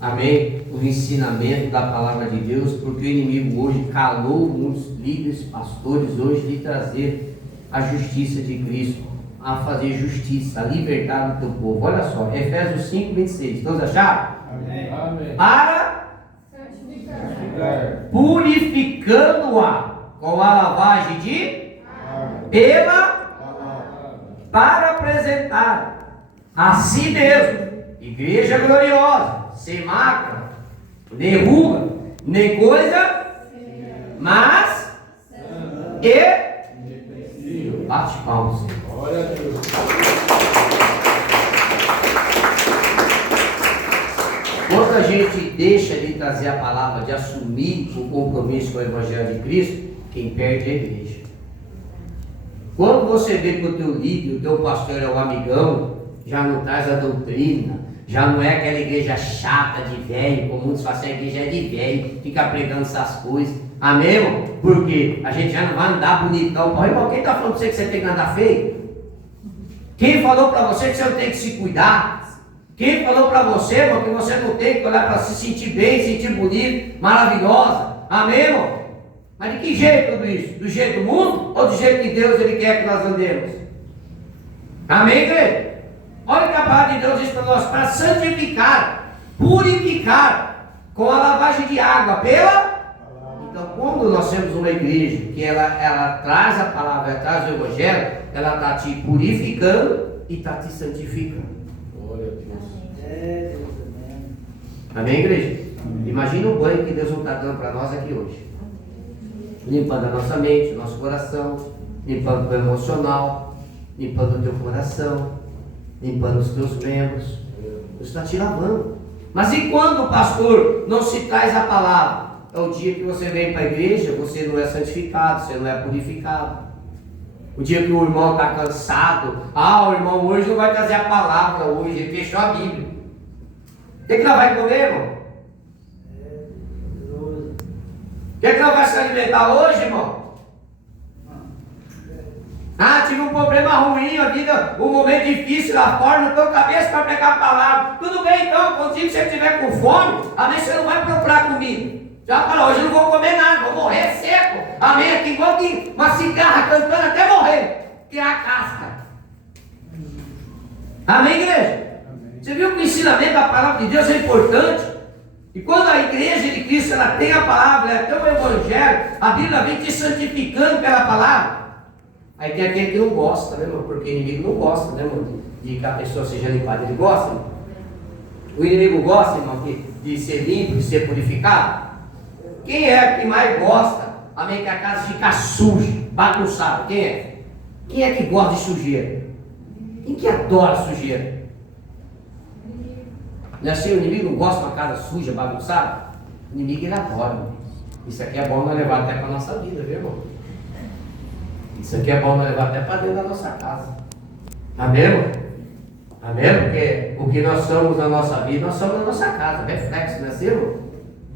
amém, o ensinamento da palavra de Deus, porque o inimigo hoje calou muitos líderes, pastores hoje de trazer a justiça de Cristo, a fazer justiça, a libertar o teu povo. Olha só, Efésios 5, 26. Todos acharam? Amém. Amém. Para purificando-a com a lavagem de para apresentar a si mesmo igreja gloriosa, sem mácula, nem ruga, nem coisa, mas bate palmas. Glória a Deus. Quando a gente deixa de trazer a palavra, de assumir o compromisso com o Evangelho de Cristo, quem perde é a igreja. Quando você vê que o teu líder, o teu pastor é o amigão, já não traz a doutrina, já não é aquela igreja chata de velho, como muitos fazem, a igreja é de velho, fica pregando essas coisas. Amém, irmão? Porque a gente já não vai andar bonitão. Pô, irmão, quem está falando para você que você tem que andar feio? Quem falou para você que você não tem que se cuidar? Quem falou para você, irmão, que você não tem que olhar para se sentir bem, sentir bonito, maravilhosa? Amém, irmão? Mas de que jeito tudo isso? Do jeito do mundo ou do jeito que Deus Ele quer que nós andemos? Amém, igreja? Olha que a palavra de Deus diz para nós, para santificar, purificar, com a lavagem de água, pela... Então, quando nós temos uma igreja que ela traz a palavra, ela traz o Evangelho, ela está te purificando e está te santificando. Glória a Deus. Amém, igreja? Imagina o banho que Deus não está dando para nós aqui hoje. Limpando a nossa mente, o nosso coração, limpando o emocional, limpando o teu coração, limpando os teus membros. Deus está te lavando. Mas e quando o pastor não se traz a palavra? É o dia que você vem para a igreja, você não é santificado, você não é purificado. O dia que o irmão está cansado, o irmão hoje não vai trazer a palavra hoje, ele fechou a Bíblia. O que nós vai comer, irmão? O que nós vamos se alimentar hoje, irmão? Tive um problema ruim, a vida, um momento difícil lá fora, não estou com cabeça para pregar a palavra. Tudo bem então, quando você estiver com fome, amém, você não vai procurar comida. Já falou, hoje eu não vou comer nada, vou morrer seco. Amém, aqui igual que uma cigarra cantando até morrer. Tirar a casca. Amém, igreja? Amém. Você viu que o ensinamento da palavra de Deus é importante? E quando a igreja de Cristo ela tem a palavra, ela tem o Evangelho, a Bíblia vem te santificando pela palavra. Aí tem aquele que não gosta, né, irmão? Porque o inimigo não gosta, né, irmão? De que a pessoa seja limpada. Ele gosta, irmão? O inimigo gosta, irmão, de ser limpo, de ser purificado? Quem é que mais gosta, amém, que a casa fica suja, bagunçada? Quem é? Quem é que gosta de sujeira? Quem que adora sujeira? Não é assim, o inimigo não gosta de uma casa suja, bagunçada? O inimigo ele adora, irmão. Isso aqui é bom nós levar até para a nossa vida, viu, irmão? Isso aqui é bom nós levar até para dentro da nossa casa. Amém, irmão? Amém? Porque o que nós somos na nossa vida, nós somos na nossa casa, reflexo, não é assim, irmão?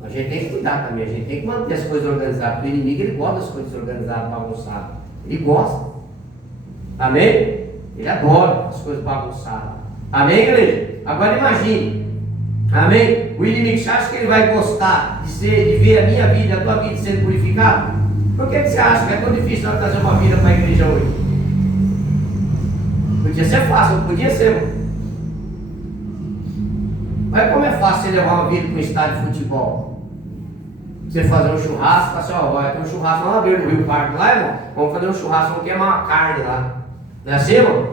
A gente tem que cuidar também, a gente tem que manter as coisas organizadas, porque o inimigo ele gosta das coisas organizadas, bagunçadas. Ele gosta. Amém? Ele adora as coisas bagunçadas. Amém, igreja? Agora imagine. Amém? O inimigo, você acha que ele vai gostar de ver a minha vida, a tua vida sendo purificada? Por que você acha que é tão difícil nós trazer uma vida para a igreja hoje? Podia ser fácil, não podia ser, irmão. Mas como é fácil você levar uma vida para um estádio de futebol? Você fazer um churrasco, assim, vai ter um churrasco lá na beira do Rio Parque lá, irmão. Vamos fazer um churrasco, vamos queimar uma carne lá. Não é assim, irmão?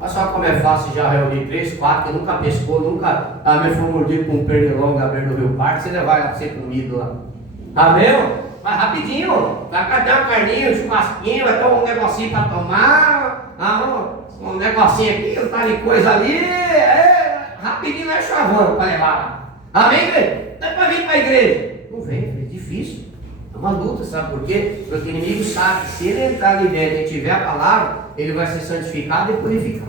Olha só como é fácil já reunir 3, 4, que nunca pescou, nunca me foi mordido com um pernilongo na beira do Rio Parque, você levar lá para ser comido lá. Amém, irmão? Mas rapidinho, irmão. Vai cadê uma carninha, um churrasquinho, vai ter um negocinho para tomar, um negocinho aqui, um tal de coisa ali, rapidinho nós chavamos para levar lá. Amém, igreja? Não é para vir para a igreja. Não vem, é difícil. É uma luta, sabe por quê? Porque o inimigo sabe que se ele entrar ali dentro e tiver a palavra, ele vai ser santificado e purificado.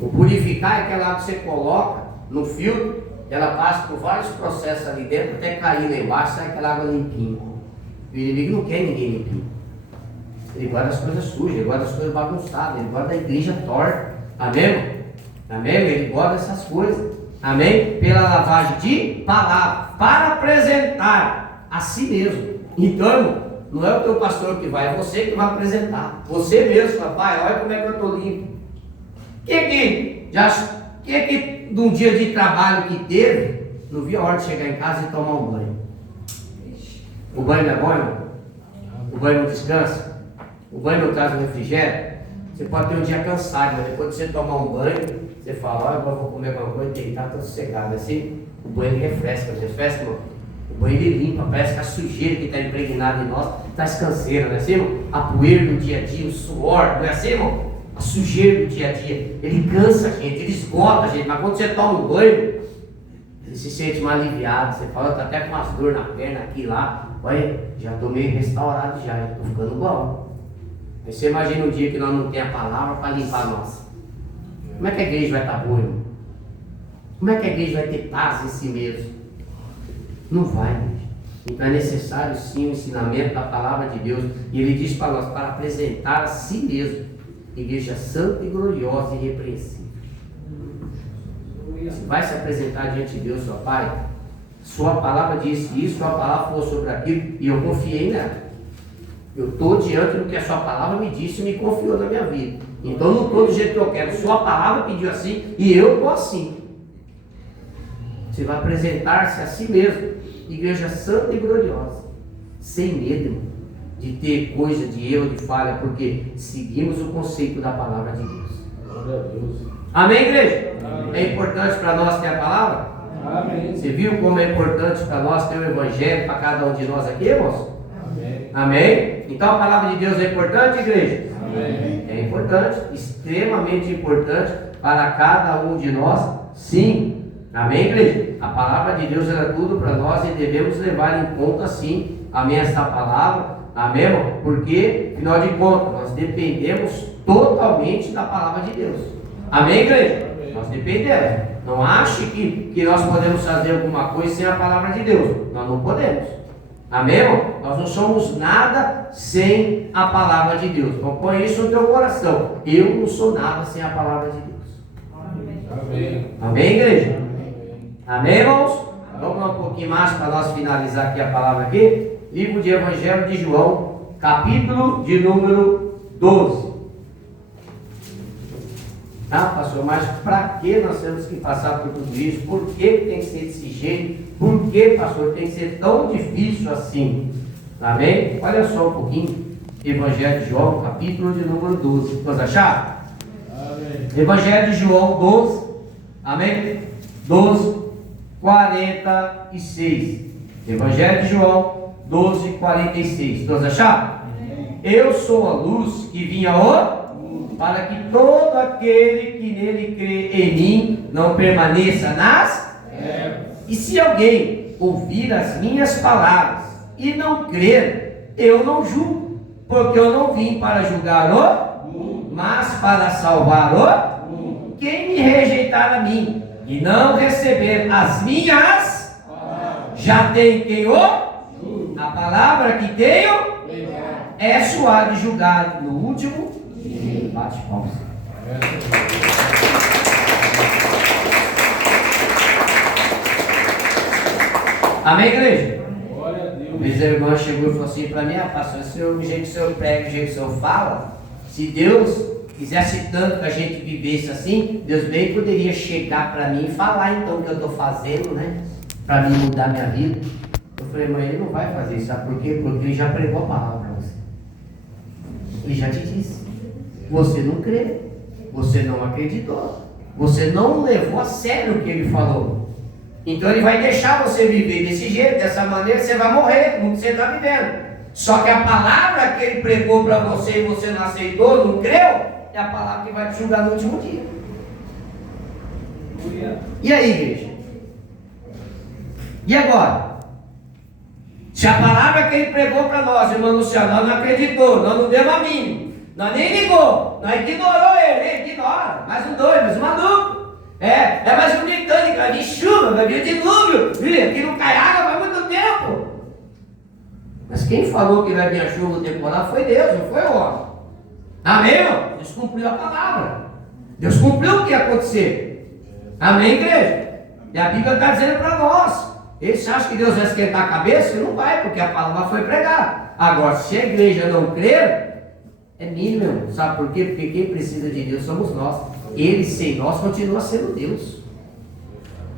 O purificar é aquela água que você coloca no filtro, ela passa por vários processos ali dentro, até cair lá embaixo, sai aquela água limpinha. E o inimigo não quer ninguém limpinho. Ele guarda as coisas sujas, ele guarda as coisas bagunçadas, ele guarda a igreja torta. Amém? Amém? Ele guarda essas coisas. Amém? Pela lavagem de palavra, para apresentar a si mesmo. Então, não é o teu pastor que vai, é você que vai apresentar. Você mesmo, papai, olha como é que eu estou limpo. Quem é que de um dia de trabalho que teve, não viu a hora de chegar em casa e tomar um banho? O banho não é bom, irmão? O banho não descansa? O banho não traz um refrigério? Você pode ter um dia cansado, mas depois de você tomar um banho, Você fala, agora eu vou comer alguma coisa, deitar, tô sossegado. Assim, o banho ele refresca, irmão. O banho ele limpa, parece que a sujeira que está impregnada em nós está canseira, não é assim, irmão? A poeira do dia a dia, o suor, não é assim, irmão? A sujeira do dia a dia, ele cansa a gente, ele esgota a gente, mas quando você toma um banho, você se sente mais aliviado, você fala, eu tô até com umas dores na perna aqui e lá, olha, já estou meio restaurado já estou ficando bom. Aí você imagina um dia que nós não temos a palavra para limpar nós. Como é que a igreja vai estar boa, irmão? Como é que a igreja vai ter paz em si mesmo? Não vai, igreja. Então é necessário sim o ensinamento da palavra de Deus. E ele diz para nós, para apresentar a si mesmo, igreja santa e gloriosa e irrepreensível. Você vai se apresentar diante de Deus, seu Pai. Sua palavra disse isso, sua palavra falou sobre aquilo, e eu confiei nela. Eu estou diante do que a sua palavra me disse e me confiou na minha vida. Então não estou do jeito que eu quero. Sua palavra pediu assim e eu estou assim. Você vai apresentar-se a si mesmo, igreja santa e gloriosa, sem medo de ter coisa de erro, de falha, porque seguimos o conceito da palavra de Deus. Glória a Deus. Amém, igreja? Amém. É importante para nós ter a palavra? Amém. Você viu como é importante para nós ter o evangelho para cada um de nós aqui, irmãos? Amém. Amém? Então a palavra de Deus é importante, igreja? Amém. É importante, extremamente importante para cada um de nós, sim. Amém, igreja? A palavra de Deus é tudo para nós e devemos levar em conta, sim, amém, essa palavra, amém, irmão? Porque, afinal de contas, nós dependemos totalmente da palavra de Deus. Amém, igreja? Amém. Nós dependemos. Não ache que nós podemos fazer alguma coisa sem a palavra de Deus. Nós não podemos. Amém, irmão? Nós não somos nada sem a palavra de Deus. Então põe isso no teu coração. Eu não sou nada sem a palavra de Deus. Amém. Amém, igreja? Amém, irmãos? Vamos lá um pouquinho mais para nós finalizar aqui a palavra aqui. Livro de Evangelho de João, capítulo de número 12. Tá, pastor? Mas para que nós temos que passar por tudo isso? Por que tem que ser desse jeito? Por que, pastor, tem que ser tão difícil assim? Amém? Olha só um pouquinho. Evangelho de João, capítulo de número 12. Vamos achar? Amém. Evangelho de João 12. Amém? 12, 46. Evangelho de João 12, 46. Todos acharam? Eu sou a luz que vinha para que todo aquele que nele crê em mim não permaneça nas trevas. E se alguém ouvir as minhas palavras e não crer, eu não julgo, porque eu não vim para julgar o mundo, mas para salvar o mundo. Quem me rejeitar a mim e não receber as minhas palavras, já tem quem a palavra que tenho é suave de julgar no último dia. Bate palmas. Amém, igreja? Glória a Deus. Minha irmã chegou e falou assim para mim: pastor, o jeito que o senhor prega, o jeito que o senhor fala, se Deus quisesse tanto que a gente vivesse assim, Deus bem poderia chegar para mim e falar então o que eu estou fazendo, né? Para mim mudar minha vida. Eu falei: mãe, ele não vai fazer isso, sabe por quê? Porque ele já pregou a palavra para você. Ele já te disse. Você não crê, você não acreditou, você não levou a sério o que ele falou. Então ele vai deixar você viver desse jeito, dessa maneira, você vai morrer como você está vivendo. Só que a palavra que ele pregou para você e você não aceitou, não creu, é a palavra que vai te julgar no último dia. E aí, igreja? E agora? Se a palavra que ele pregou para nós, irmão Luciano, nós não acreditou, nós não demos a mínima, nós nem ligou, nós ignorou ele, ignora, mais um doido, mais um maluco. É mais um britânico, vai vir chuva, vai vir dilúvio, aqui não cai água faz muito tempo. Mas quem falou que vai vir a chuva temporal foi Deus, não foi o homem. Amém, irmão? Deus cumpriu a palavra. Deus cumpriu o que ia acontecer. Amém, igreja? E a Bíblia está dizendo para nós. Você acha que Deus vai esquentar a cabeça? Ele não vai, porque a palavra foi pregada. Agora, se a igreja não crer, é mínimo, irmão. Sabe por quê? Porque quem precisa de Deus somos nós. Ele sem nós continua sendo Deus.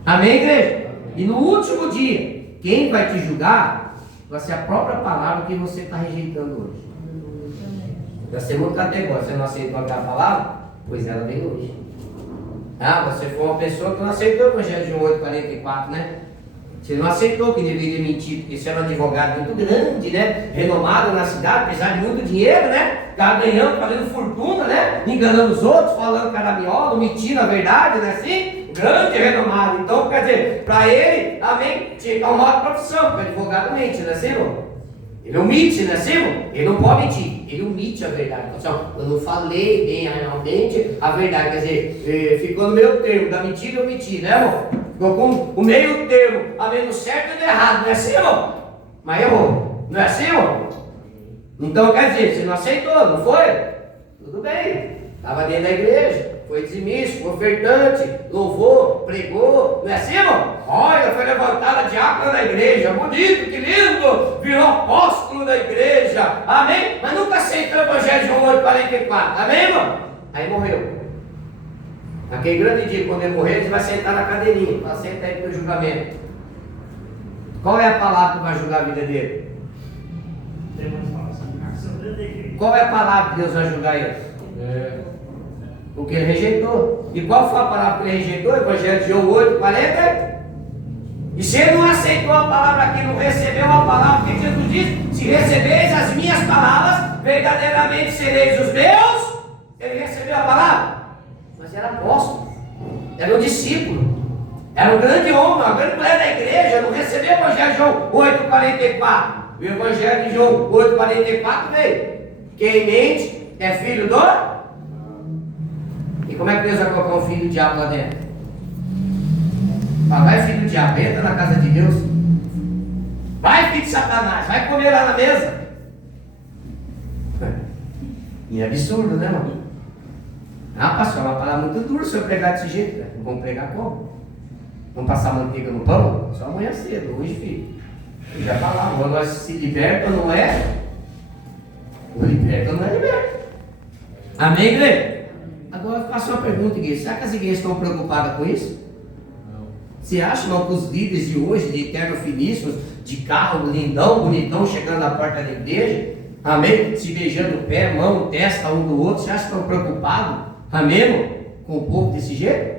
Amém, igreja? E no último dia, quem vai te julgar vai ser a própria palavra que você está rejeitando hoje. Vai ser muito categórico. Você não aceitou aquela palavra? Pois ela vem hoje. Ah, você foi uma pessoa que não aceitou o Evangelho de João 8,44, né? Você não aceitou que deveria mentir, porque você era um advogado muito grande, né? Renomado na cidade, apesar de muito dinheiro, né? Estava ganhando, fazendo fortuna, né? Enganando os outros, falando caraminhola, mentindo a verdade, né? Assim, grande renomado. Então, quer dizer, para ele, amém, tinha que arrumar uma profissão, porque advogado mente, né, irmão? Ele omite, né, irmão? Ele não pode mentir, ele omite a verdade. Então, eu não falei bem realmente a verdade, quer dizer, ficou no meio termo, da mentira e omitir, né, irmão? Ficou com o meio termo, amém, no certo e no errado, não é assim, irmão? Mas errou, não é assim, irmão? Então, quer dizer, você não aceitou, não foi? Tudo bem, estava dentro da igreja, foi dizimista, foi ofertante, louvou, pregou, não é assim, irmão? Olha, foi levantada diácono da igreja, bonito, que lindo, virou apóstolo da igreja, amém? Mas nunca aceitou o Evangelho de João 8,44, amém, irmão? Aí morreu. Naquele grande dia, quando ele morrer, ele vai sentar na cadeirinha, para sentar aí para o julgamento. Qual é a palavra que vai julgar a vida dele? Qual é a palavra que Deus vai julgar ele? O que ele rejeitou. E qual foi a palavra que ele rejeitou? Evangelho de João 8,40. E se ele não aceitou a palavra aqui, não recebeu a palavra, que Jesus diz: se recebeis as minhas palavras, verdadeiramente sereis os meus. Ele recebeu a palavra, mas era apóstolo, era um discípulo, era um grande homem, uma grande mulher da igreja, não recebeu o Evangelho de João 8,44. O Evangelho de João 8,44 veio: quem mente é filho do... E como é que Deus vai colocar um filho do diabo lá dentro? Vai, filho do diabo, entra na casa de Deus. Vai, filho de Satanás, vai comer lá na mesa. E é absurdo, né, irmão? Ah, pastor, é uma palavra muito dura se eu pregar desse jeito. Não vamos pregar como? Vamos passar manteiga no pão? Só amanhã cedo, hoje, filho. Eu já falava, nós se liberta, não é? O liberta não é liberta. Amém, igreja? Agora eu faço uma pergunta, igreja. Será que as igrejas estão preocupadas com isso? Não. Você acha, não, que os líderes de hoje, de terno finíssimos, de carro lindão, bonitão, chegando na porta da igreja, amém? Se beijando o pé, mão, testa um do outro, você acha que estão preocupados, amém, irmão, com o povo desse jeito?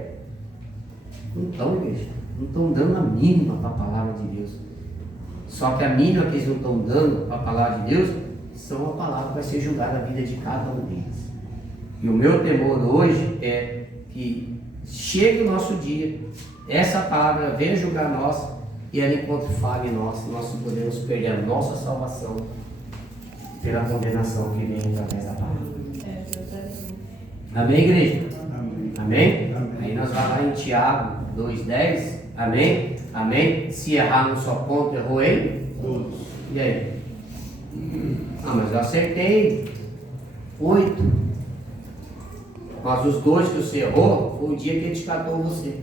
Não estão, igreja. Não estão dando a mínima para a palavra de Deus. Só que a mínima que eles não estão dando para a palavra de Deus são a palavra que vai ser julgada na vida de cada um deles. E o meu temor hoje é que chegue o nosso dia, essa palavra venha julgar nós e ela encontre falha em nós, nós podemos perder a nossa salvação pela condenação que vem através da palavra. Amém, igreja? Amém? Amém? Aí nós vamos lá em Tiago 2,10. Amém? Amém? Se errar no só ponto, errou ele? Todos. E aí? Ah, mas eu acertei 8. Mas os 2 que você errou, foi o dia que ele descartou você.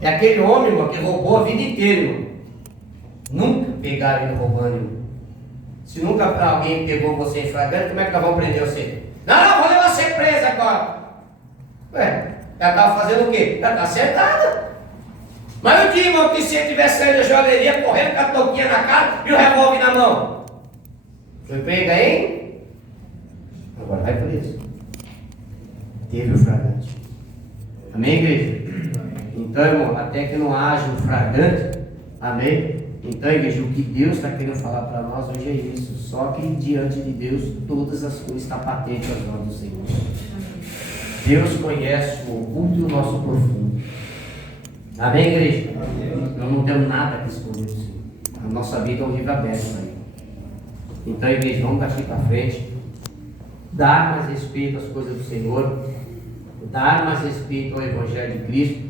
É aquele homem, irmão, que roubou a vida inteira, irmão. Nunca pegaram ele roubando, irmão. Se nunca alguém pegou você em flagrante, como é que nós vamos prender você? Não, vou levar você preso agora. Ué, ela estava fazendo o quê? Ela está acertada. Mas o dia, irmão, que se ele tivesse saído da joalheria, correndo com a touquinha na cara e o revólver na mão. Foi pega aí? Agora vai preso. Teve o flagrante. Amém, igreja? Então, irmão, até que não haja um flagrante, amém? Então, igreja, o que Deus está querendo falar para nós hoje é isso. Só que diante de Deus, todas as coisas estão patentes aos olhos do Senhor. Deus conhece o oculto e o nosso profundo. Amém, igreja? Amém. Nós não temos nada que esconder do Senhor. A nossa vida é um livro aberto aí. Então, igreja, vamos daqui para frente. Dar mais respeito às coisas do Senhor. Dar mais respeito ao Evangelho de Cristo.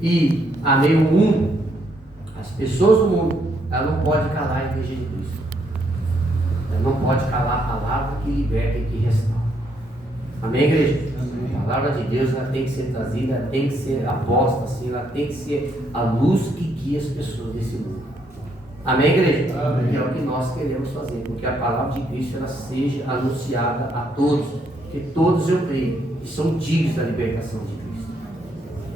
E, amém, o mundo, as pessoas do mundo, ela não pode calar a igreja de Cristo. Ela não pode calar a palavra que liberta e que restaura. Amém, igreja? Amém. A palavra de Deus, ela tem que ser trazida, ela tem que ser aposta, assim, ela tem que ser a luz que guia as pessoas desse mundo. Amém, igreja? Amém. E é o que nós queremos fazer, porque a palavra de Cristo ela seja anunciada a todos, porque todos eu creio que são dignos da libertação de Cristo.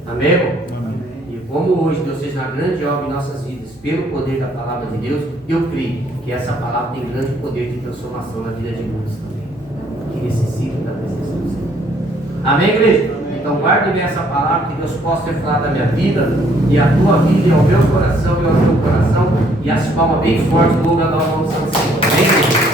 Amém, irmão? Amém. E como hoje Deus fez uma grande obra em nossas vidas, pelo poder da palavra de Deus, eu creio que essa palavra tem grande poder de transformação na vida de muitos também, que necessitam da presença do Senhor. Amém, igreja? Amém. Então guarde bem essa palavra, que Deus possa ter falado da minha vida, e a tua vida, e ao meu coração, e ao teu coração, e as palmas bem fortes do lugar da nome do Senhor. Amém?